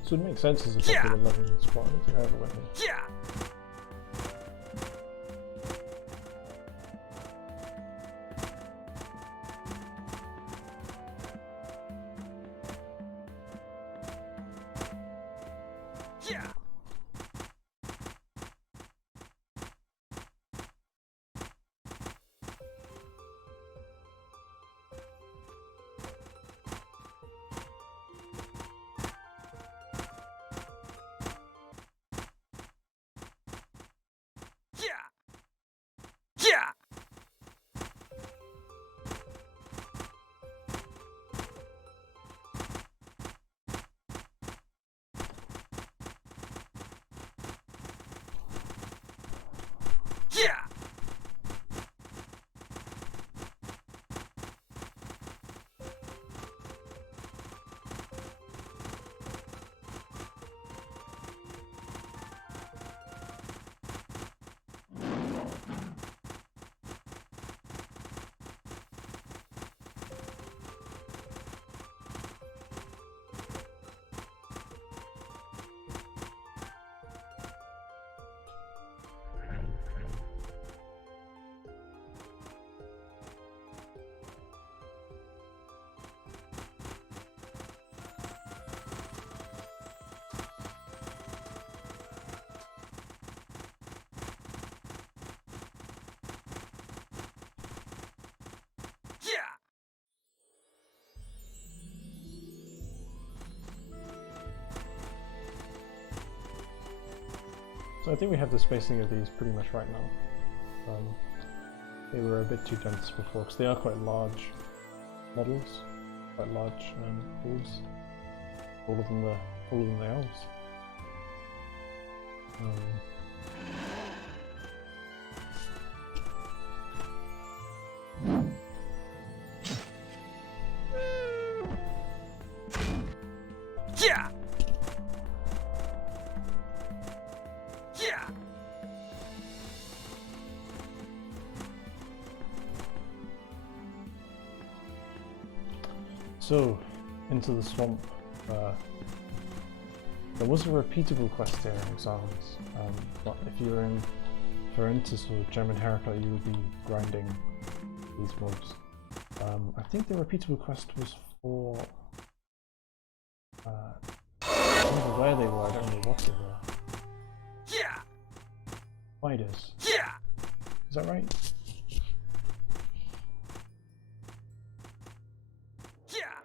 So it makes sense as a popular living spot, if you ever went here. So I think we have the spacing of these pretty much right now. They were a bit too dense before, because they are quite large models, quite large pools. All of them the elves. So, into the swamp. There was a repeatable quest here in Exiles, but if you were in for into sort of German haircut, you would be grinding these mobs. I think the repeatable quest was for I don't know where they were, I don't know what they were. Yeah. Spiders. Yeah. Is that right? Yeah.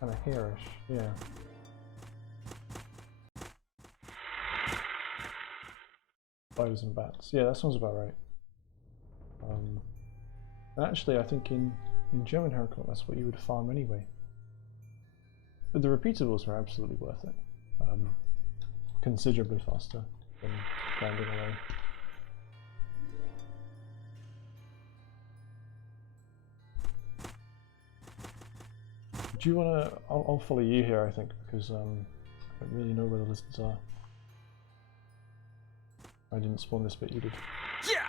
Kind of hairish, yeah. Spiders and bats. Yeah, that sounds about right. And actually, I think in German haircut, that's what you would farm anyway. But the repeatables are absolutely worth it. Considerably faster than grinding away. Do you want to? I'll follow you here, I think, because I don't really know where the lizards are. I didn't spawn this bit, you did. Yeah.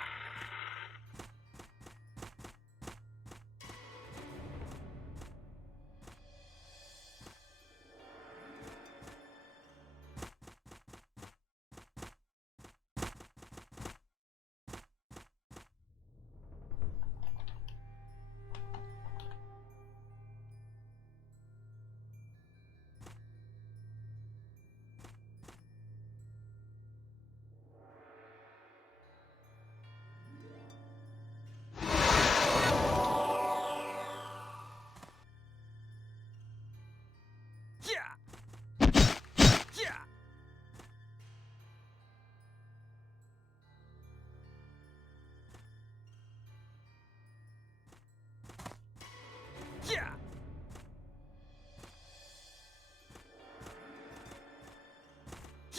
Yeah.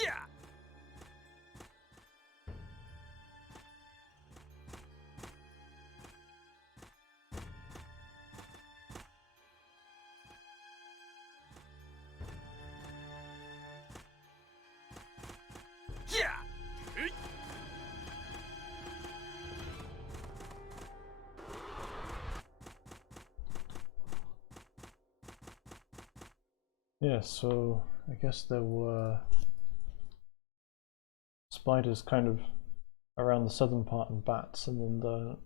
Yeah. Yeah. Yeah, so I guess there were spiders kind of around the southern part and bats, and then the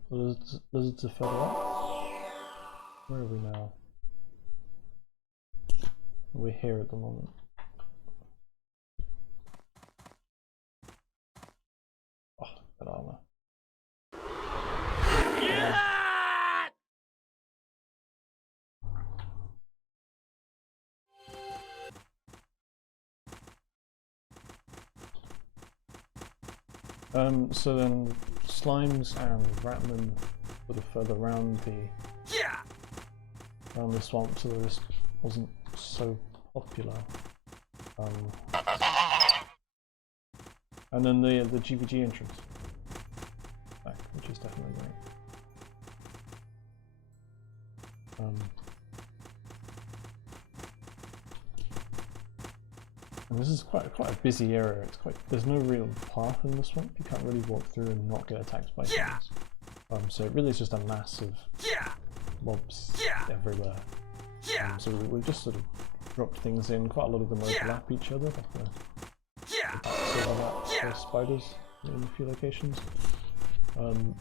lizards are further up. Where are we now? We're here at the moment. Oh, that armor. So then slimes and ratmen sort of further around the swamp, so this wasn't so popular. And then the GVG entrance back, which is definitely great. And this is quite a busy area. It's there's no real path in the swamp. You can't really walk through and not get attacked by things. So it really is just a mass of mobs everywhere. So we've just sort of dropped things in. Quite a lot of them overlap each other. Like the bats overlap spiders in a few locations. And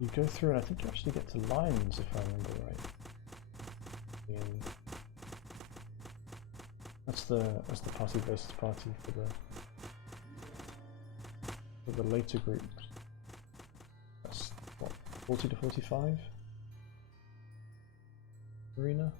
you go through, and I think you actually get to lions, if I remember right. That's the party versus party for the later group. That's what, 40 to 45 arena.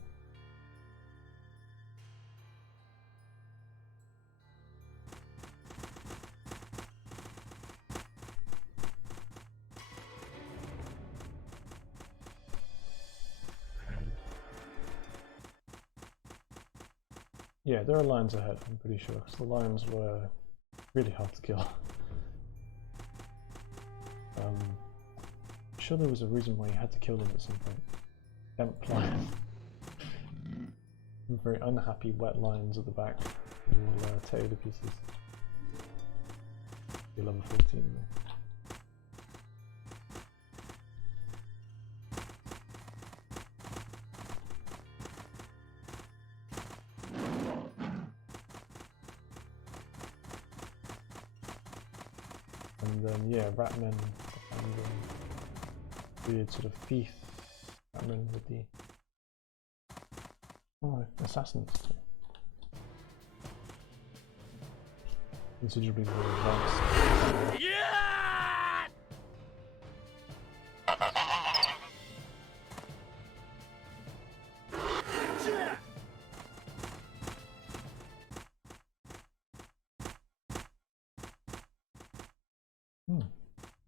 Yeah, there are lions ahead, I'm pretty sure, because the lions were really hard to kill. I'm sure there was a reason why you had to kill them at some point. Emp lion. Very unhappy wet lions at the back will tear you to pieces. You're level 14 though. and then yeah, ratmen and weird sort of thief ratmen with the assassins too. Considerably more advanced. Yeah!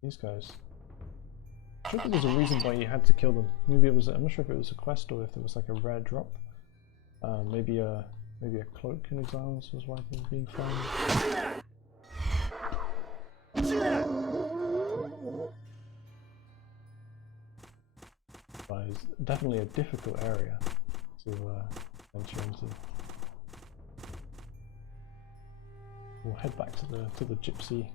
These guys. I'm sure there was a reason why you had to kill them. Maybe it was. I'm not sure if it was a quest or if there was like a rare drop. Maybe a cloak in Exiles was why they were being found. But it's definitely a difficult area to venture into. We'll head back to the gypsy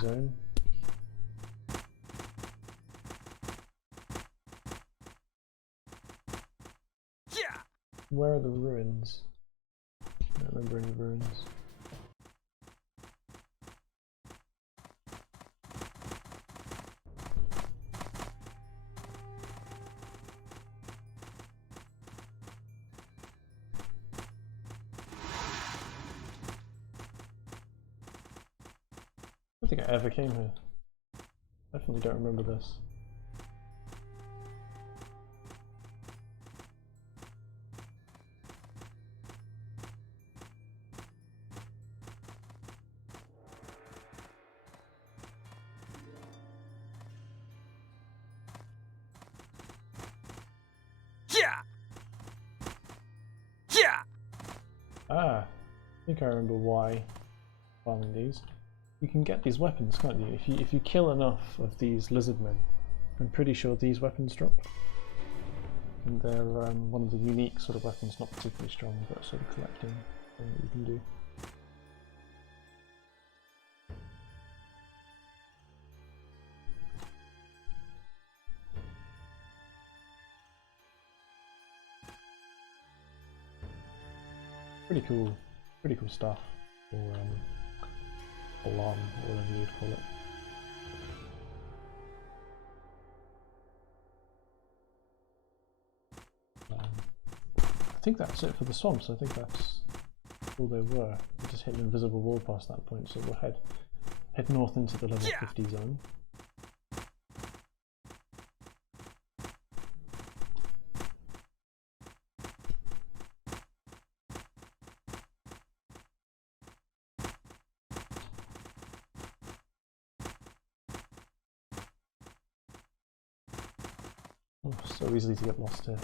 zone. Where are the ruins? I don't remember any ruins. I don't think I ever came here. Definitely don't remember this. Ah, I think I remember why farming these. You can get these weapons, can't you? If you kill enough of these lizard men, I'm pretty sure these weapons drop. And they're one of the unique sort of weapons, not particularly strong, but sort of collecting thing that you can do. Pretty cool stuff, or alarm, or whatever you'd call it. I think that's it for the swamps. I think that's all they were. We just hit an invisible wall past that point, so we'll head north into the level 50 zone. Oh, so easily to get lost here.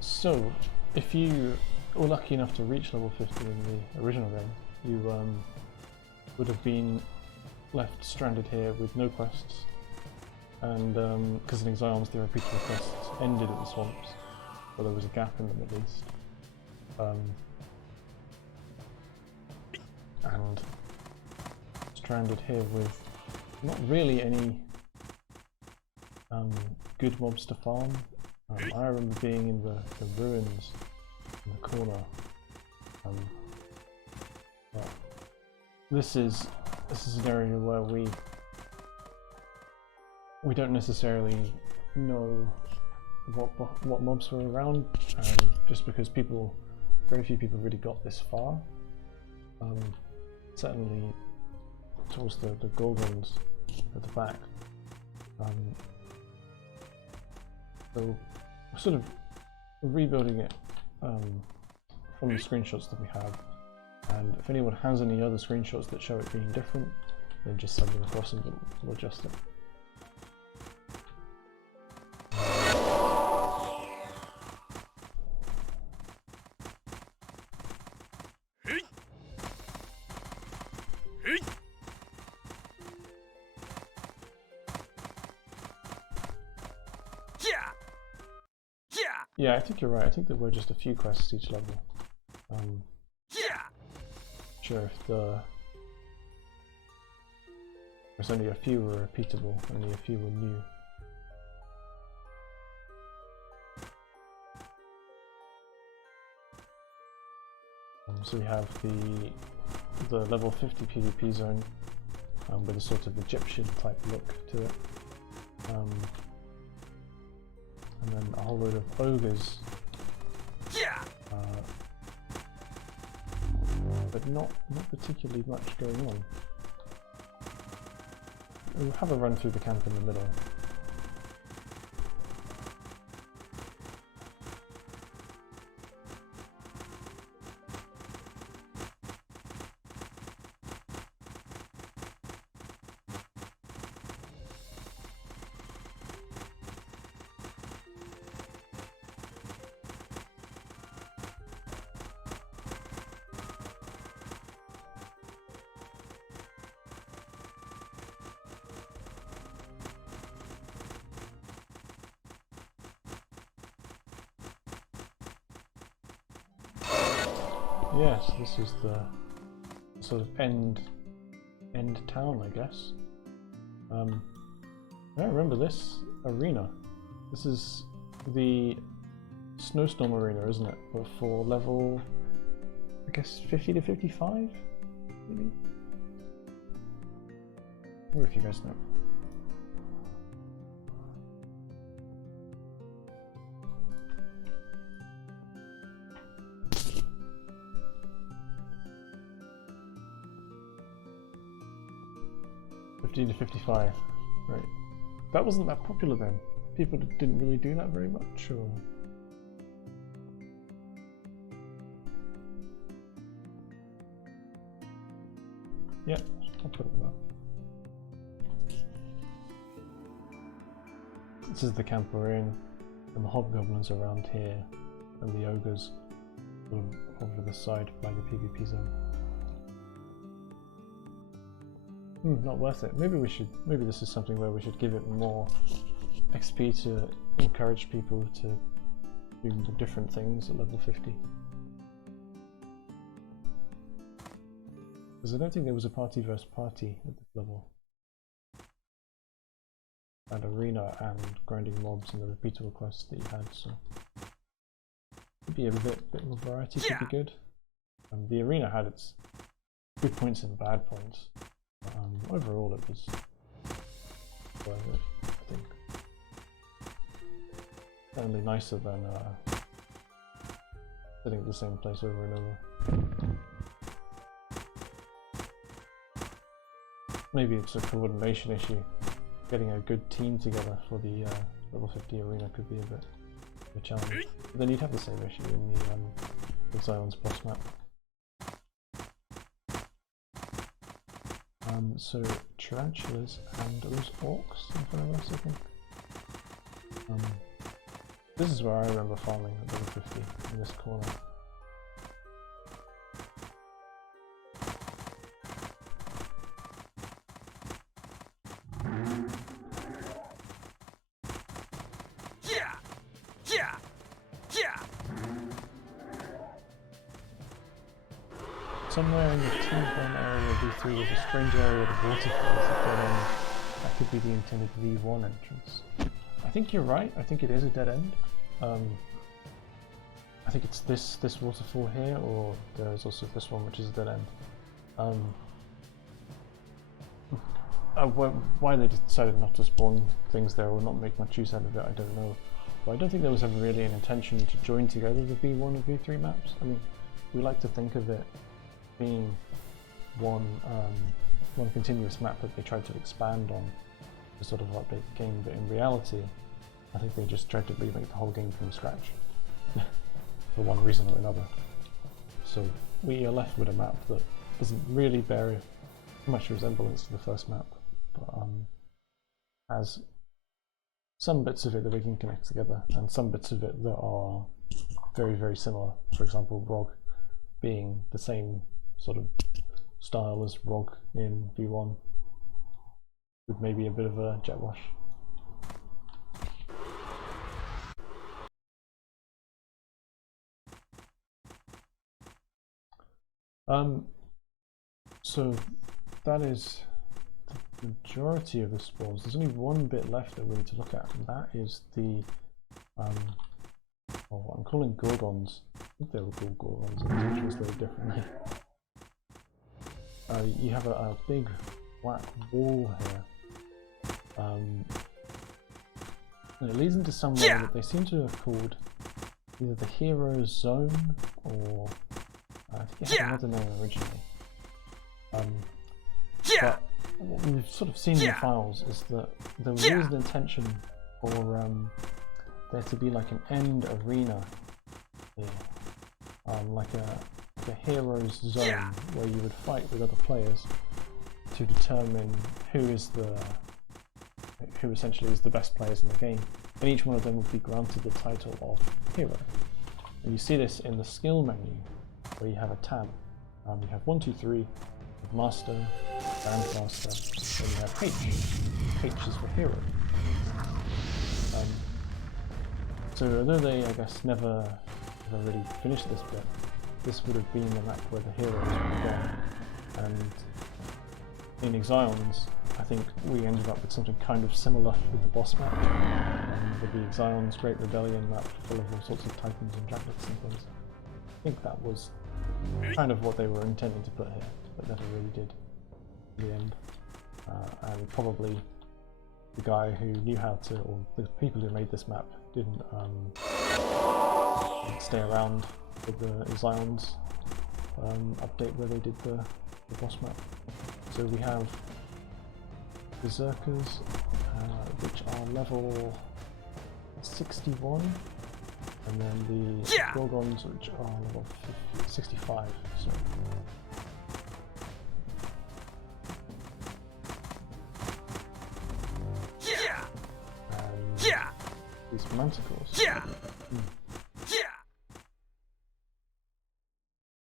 So, if you were lucky enough to reach level 50 in the original game, you would have been left stranded here with no quests, and because in Exiles the repeatable quests ended at the swamps, or there was a gap in them at least, and stranded here with not really any good mobs to farm. I remember being in the ruins in the corner. But this is an area where we don't necessarily know what mobs were around, just because very few people really got this far. Certainly towards the Gorgons at the back. So we're sort of rebuilding it from the screenshots that we have, and if anyone has any other screenshots that show it being different, then just send them across and we'll adjust it. Yeah, I think you're right. I think there were just a few quests each level. Yeah. Sure if there's only a few were repeatable, only a few were new. So we have the level 50 PvP zone with a sort of Egyptian type look to it. And then a whole load of ogres. Yeah. But not particularly much going on. We'll have a run through the camp in the middle. Yes, this is the sort of end town, I guess. I remember this arena. This is the snowstorm arena, isn't it? But for level, I guess 50 to 55, maybe. What if you guys know? To 55, right? That wasn't that popular then. People didn't really do that very much, or yeah, I'll put it there. This is the camp we're in, and the hobgoblins around here, and the ogres over the side by the PvP zone. Not worth it. Maybe this is something where we should give it more XP to encourage people to do different things at level 50. Because I don't think there was a party versus party at this level. And arena and grinding mobs and the repeatable quests that you had, so maybe a bit more variety could be good. The arena had its good points and bad points. Overall it was worth it, I think. Certainly nicer than sitting at the same place over and over. Maybe it's a coordination issue. Getting a good team together for the level 50 arena could be a bit of a challenge. But then you'd have the same issue in the Xylon's boss map. So tarantulas and those orcs in front of us, I think. This is where I remember farming at level 50, in this corner. Yeah. Yeah. Yeah. Somewhere in the T1 area of V3 there's a strange area of waterfalls that could be the intended V1 entrance. I think you're right, I think it is a dead end. I think it's this waterfall here, or there's also this one which is a dead end. Why they decided not to spawn things there or not make much use out of it, I don't know. But I don't think there was ever really an intention to join together the V1 and V3 maps. I mean, we like to think of it being one continuous map that they tried to expand on to sort of update the game, but in reality I think they just tried to remake the whole game from scratch for one reason or another. So we are left with a map that doesn't really bear much resemblance to the first map, but has some bits of it that we can connect together and some bits of it that are very, very similar. For example, ROG being the same sort of style as ROG in V1 with maybe a bit of a jet wash. So that is the majority of the spawns. There's only one bit left that we need to look at, and that is the what I'm calling gorgons. I think they were called gorgons, and they translated differently. You have a big black wall here. And it leads into somewhere that they seem to have called either the hero zone or I think it had another name originally. But what we've sort of seen in the files is that there was always an intention for there to be like an end arena here, like a hero's zone where you would fight with other players to determine who essentially is the best players in the game, and each one of them would be granted the title of hero. And you see this in the skill menu where you have a tab. You have 1, 2, 3, Master, Grandmaster, and you have H. H is for hero. So although they, I guess, never really finished this bit, this would have been the map where the heroes would have gone. And in Exilons, I think we ended up with something kind of similar with the boss map. With the Exilons Great Rebellion map full of all sorts of titans and dragons and things. I think that was kind of what they were intending to put here, but never really did in the end. And probably the guy who knew how to, or the people who made this map, didn't stay around with the Exilons update where they did the boss map. So we have Berserkers, which are level 61, and then the Gorgons, which are level 65. So. And these manticores.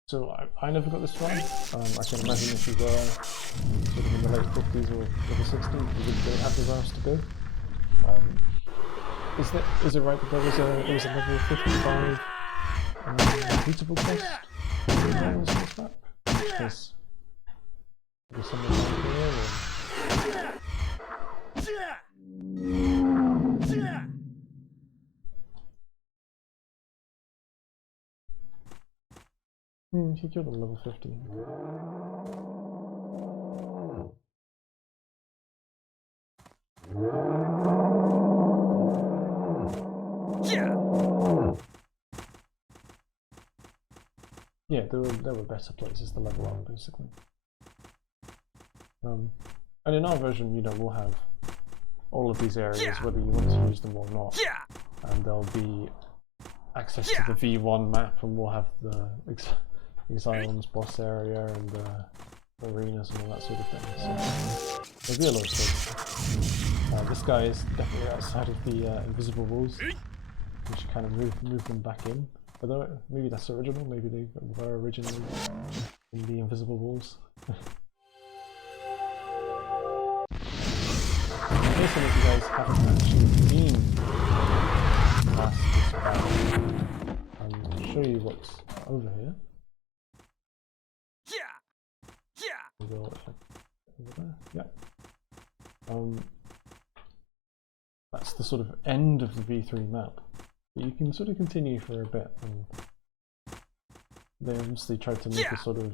So I never got this right. I can imagine if you were sort of in the late 50s or the 60s, you would have the routes to go. Is it right that there was a level 55 repeatable quest in this map? Is something like here? He killed him level 50. Yeah, there were better places to level up, basically. And in our version, we'll have all of these areas, whether you want to use them or not. And there'll be access to the V1 map, and we'll have the Exilons boss area and the arenas and all that sort of thing. So there'll be a lot of stuff. This guy is definitely outside of the invisible walls. We should kind of move them back in. Although maybe that's original, maybe they were originally in the invisible walls. In case some of you guys haven't actually been past this battle, I'll show you what's over here. We'll go over there. Yeah. That's the sort of end of the V3 map. But you can sort of continue for a bit, and they obviously tried to make a sort of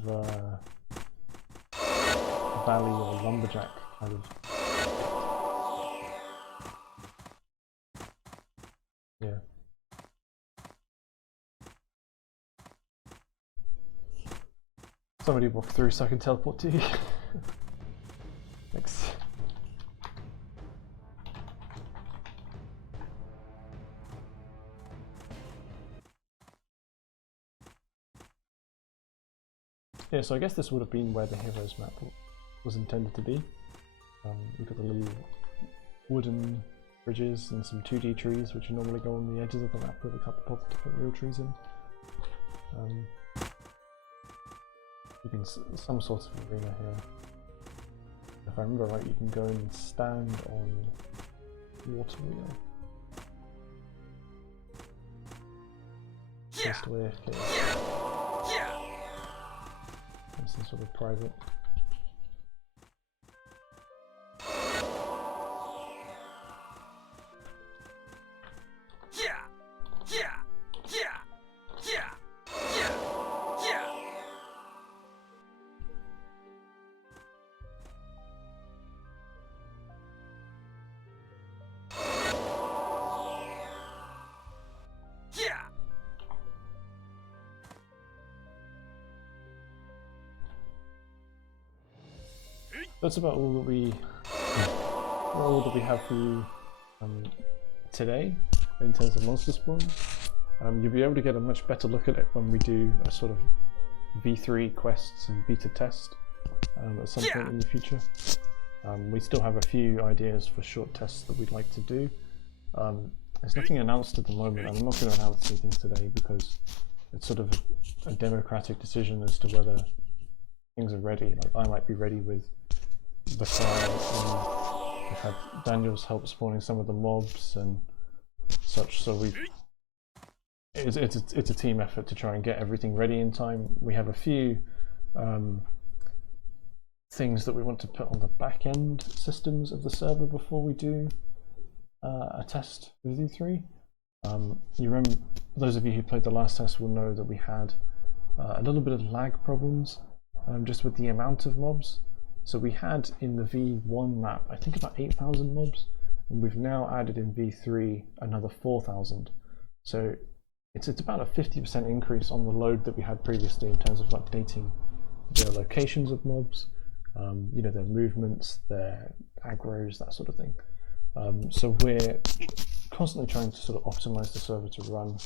valley or lumberjack kind of. Yeah. Somebody walk through so I can teleport to you. Thanks. Yeah, so I guess this would have been where the heroes map was intended to be. You've got the little wooden bridges and some 2D trees, which normally go on the edges of the map, where they can't bother to put real trees in. Some sort of arena here. If I remember right, you can go and stand on water wheel. Just away AFK. some sort of private. Yeah! Yeah! Yeah! Yeah! Yeah! Yeah! Yeah! That's about all that we have for you today in terms of monster spawns. You'll be able to get a much better look at it when we do a sort of V3 quests and beta test at some point in the future. We still have a few ideas for short tests that we'd like to do. There's nothing announced at the moment, and I'm not going to announce anything today because it's sort of a democratic decision as to whether things are ready. Like, I might be ready with the file, and we've had Daniel's help spawning some of the mobs and such, so it's a team effort to try and get everything ready in time. We have a few things that we want to put on the back end systems of the server before we do a test with V3. You remember, those of you who played the last test will know that we had a little bit of lag problems just with the amount of mobs. So we had in the V1 map, I think about 8,000 mobs, and we've now added in V3 another 4,000. So it's about a 50% increase on the load that we had previously in terms of updating the locations of mobs, you know, their movements, their aggros, that sort of thing. So we're constantly trying to sort of optimize the server to run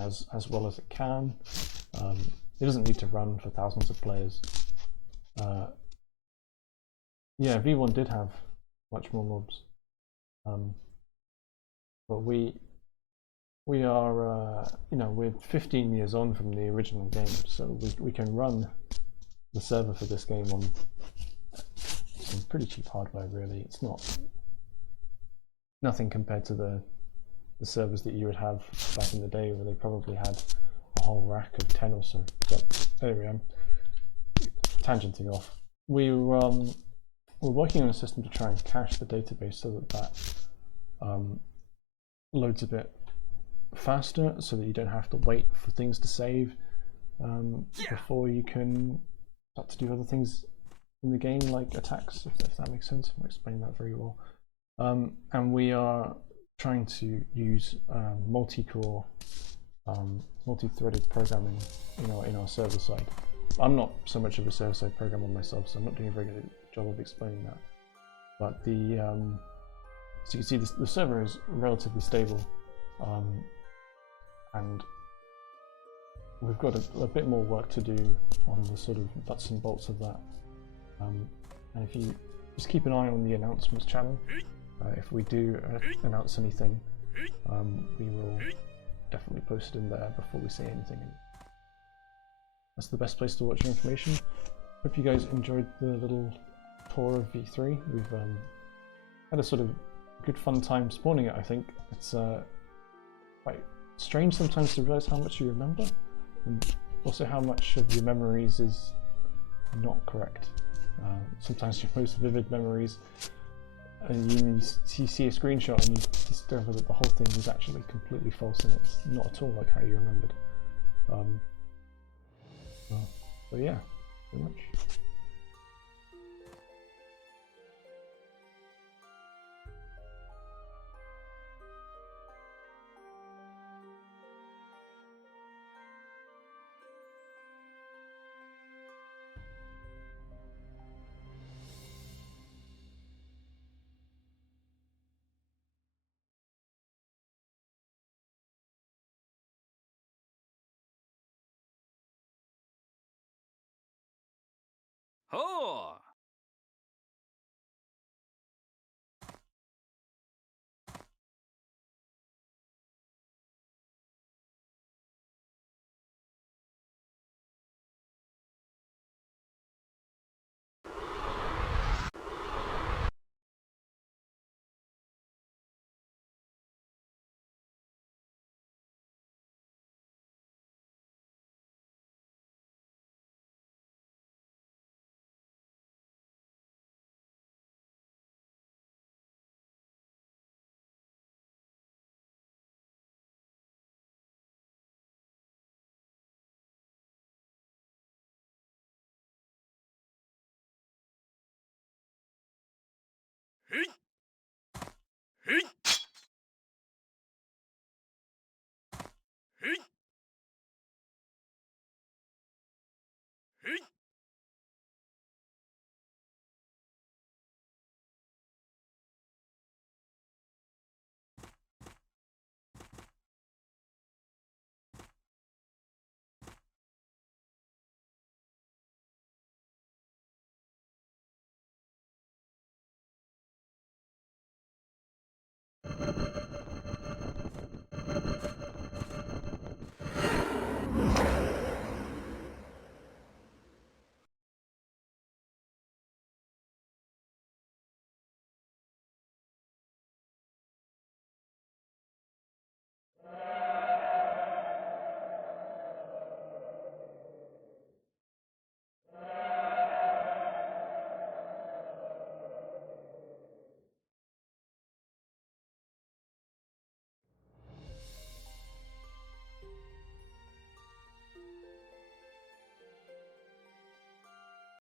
as well as it can. It doesn't need to run for thousands of players. Yeah, V1 did have much more mobs, but we are, you know, we're 15 years on from the original game, so we can run the server for this game on some pretty cheap hardware. Really, it's nothing compared to the servers that you would have back in the day, where they probably had a whole rack of 10 or so. But anyway, I'm tangenting off. We're working on a system to try and cache the database so that loads a bit faster, so that you don't have to wait for things to save before you can start to do other things in the game, like attacks, if that makes sense. I'm explaining that very well. And we are trying to use multi-core, multi-threaded programming in our server side. I'm not so much of a server-side programmer myself, so I'm not doing a very good job of explaining that. But so you can see the server is relatively stable, and we've got a bit more work to do on the sort of nuts and bolts of that. And if you just keep an eye on the announcements channel, if we do announce anything, we will definitely post it in there before we say anything. That's the best place to watch your information. Hope you guys enjoyed the little tour of V3. We've had a sort of good fun time spawning it, I think. It's quite strange sometimes to realize how much you remember, and also how much of your memories is not correct. Sometimes your most vivid memories, and you see a screenshot and you discover that the whole thing is actually completely false and it's not at all like how you remembered. So yeah, pretty much. Oh! えい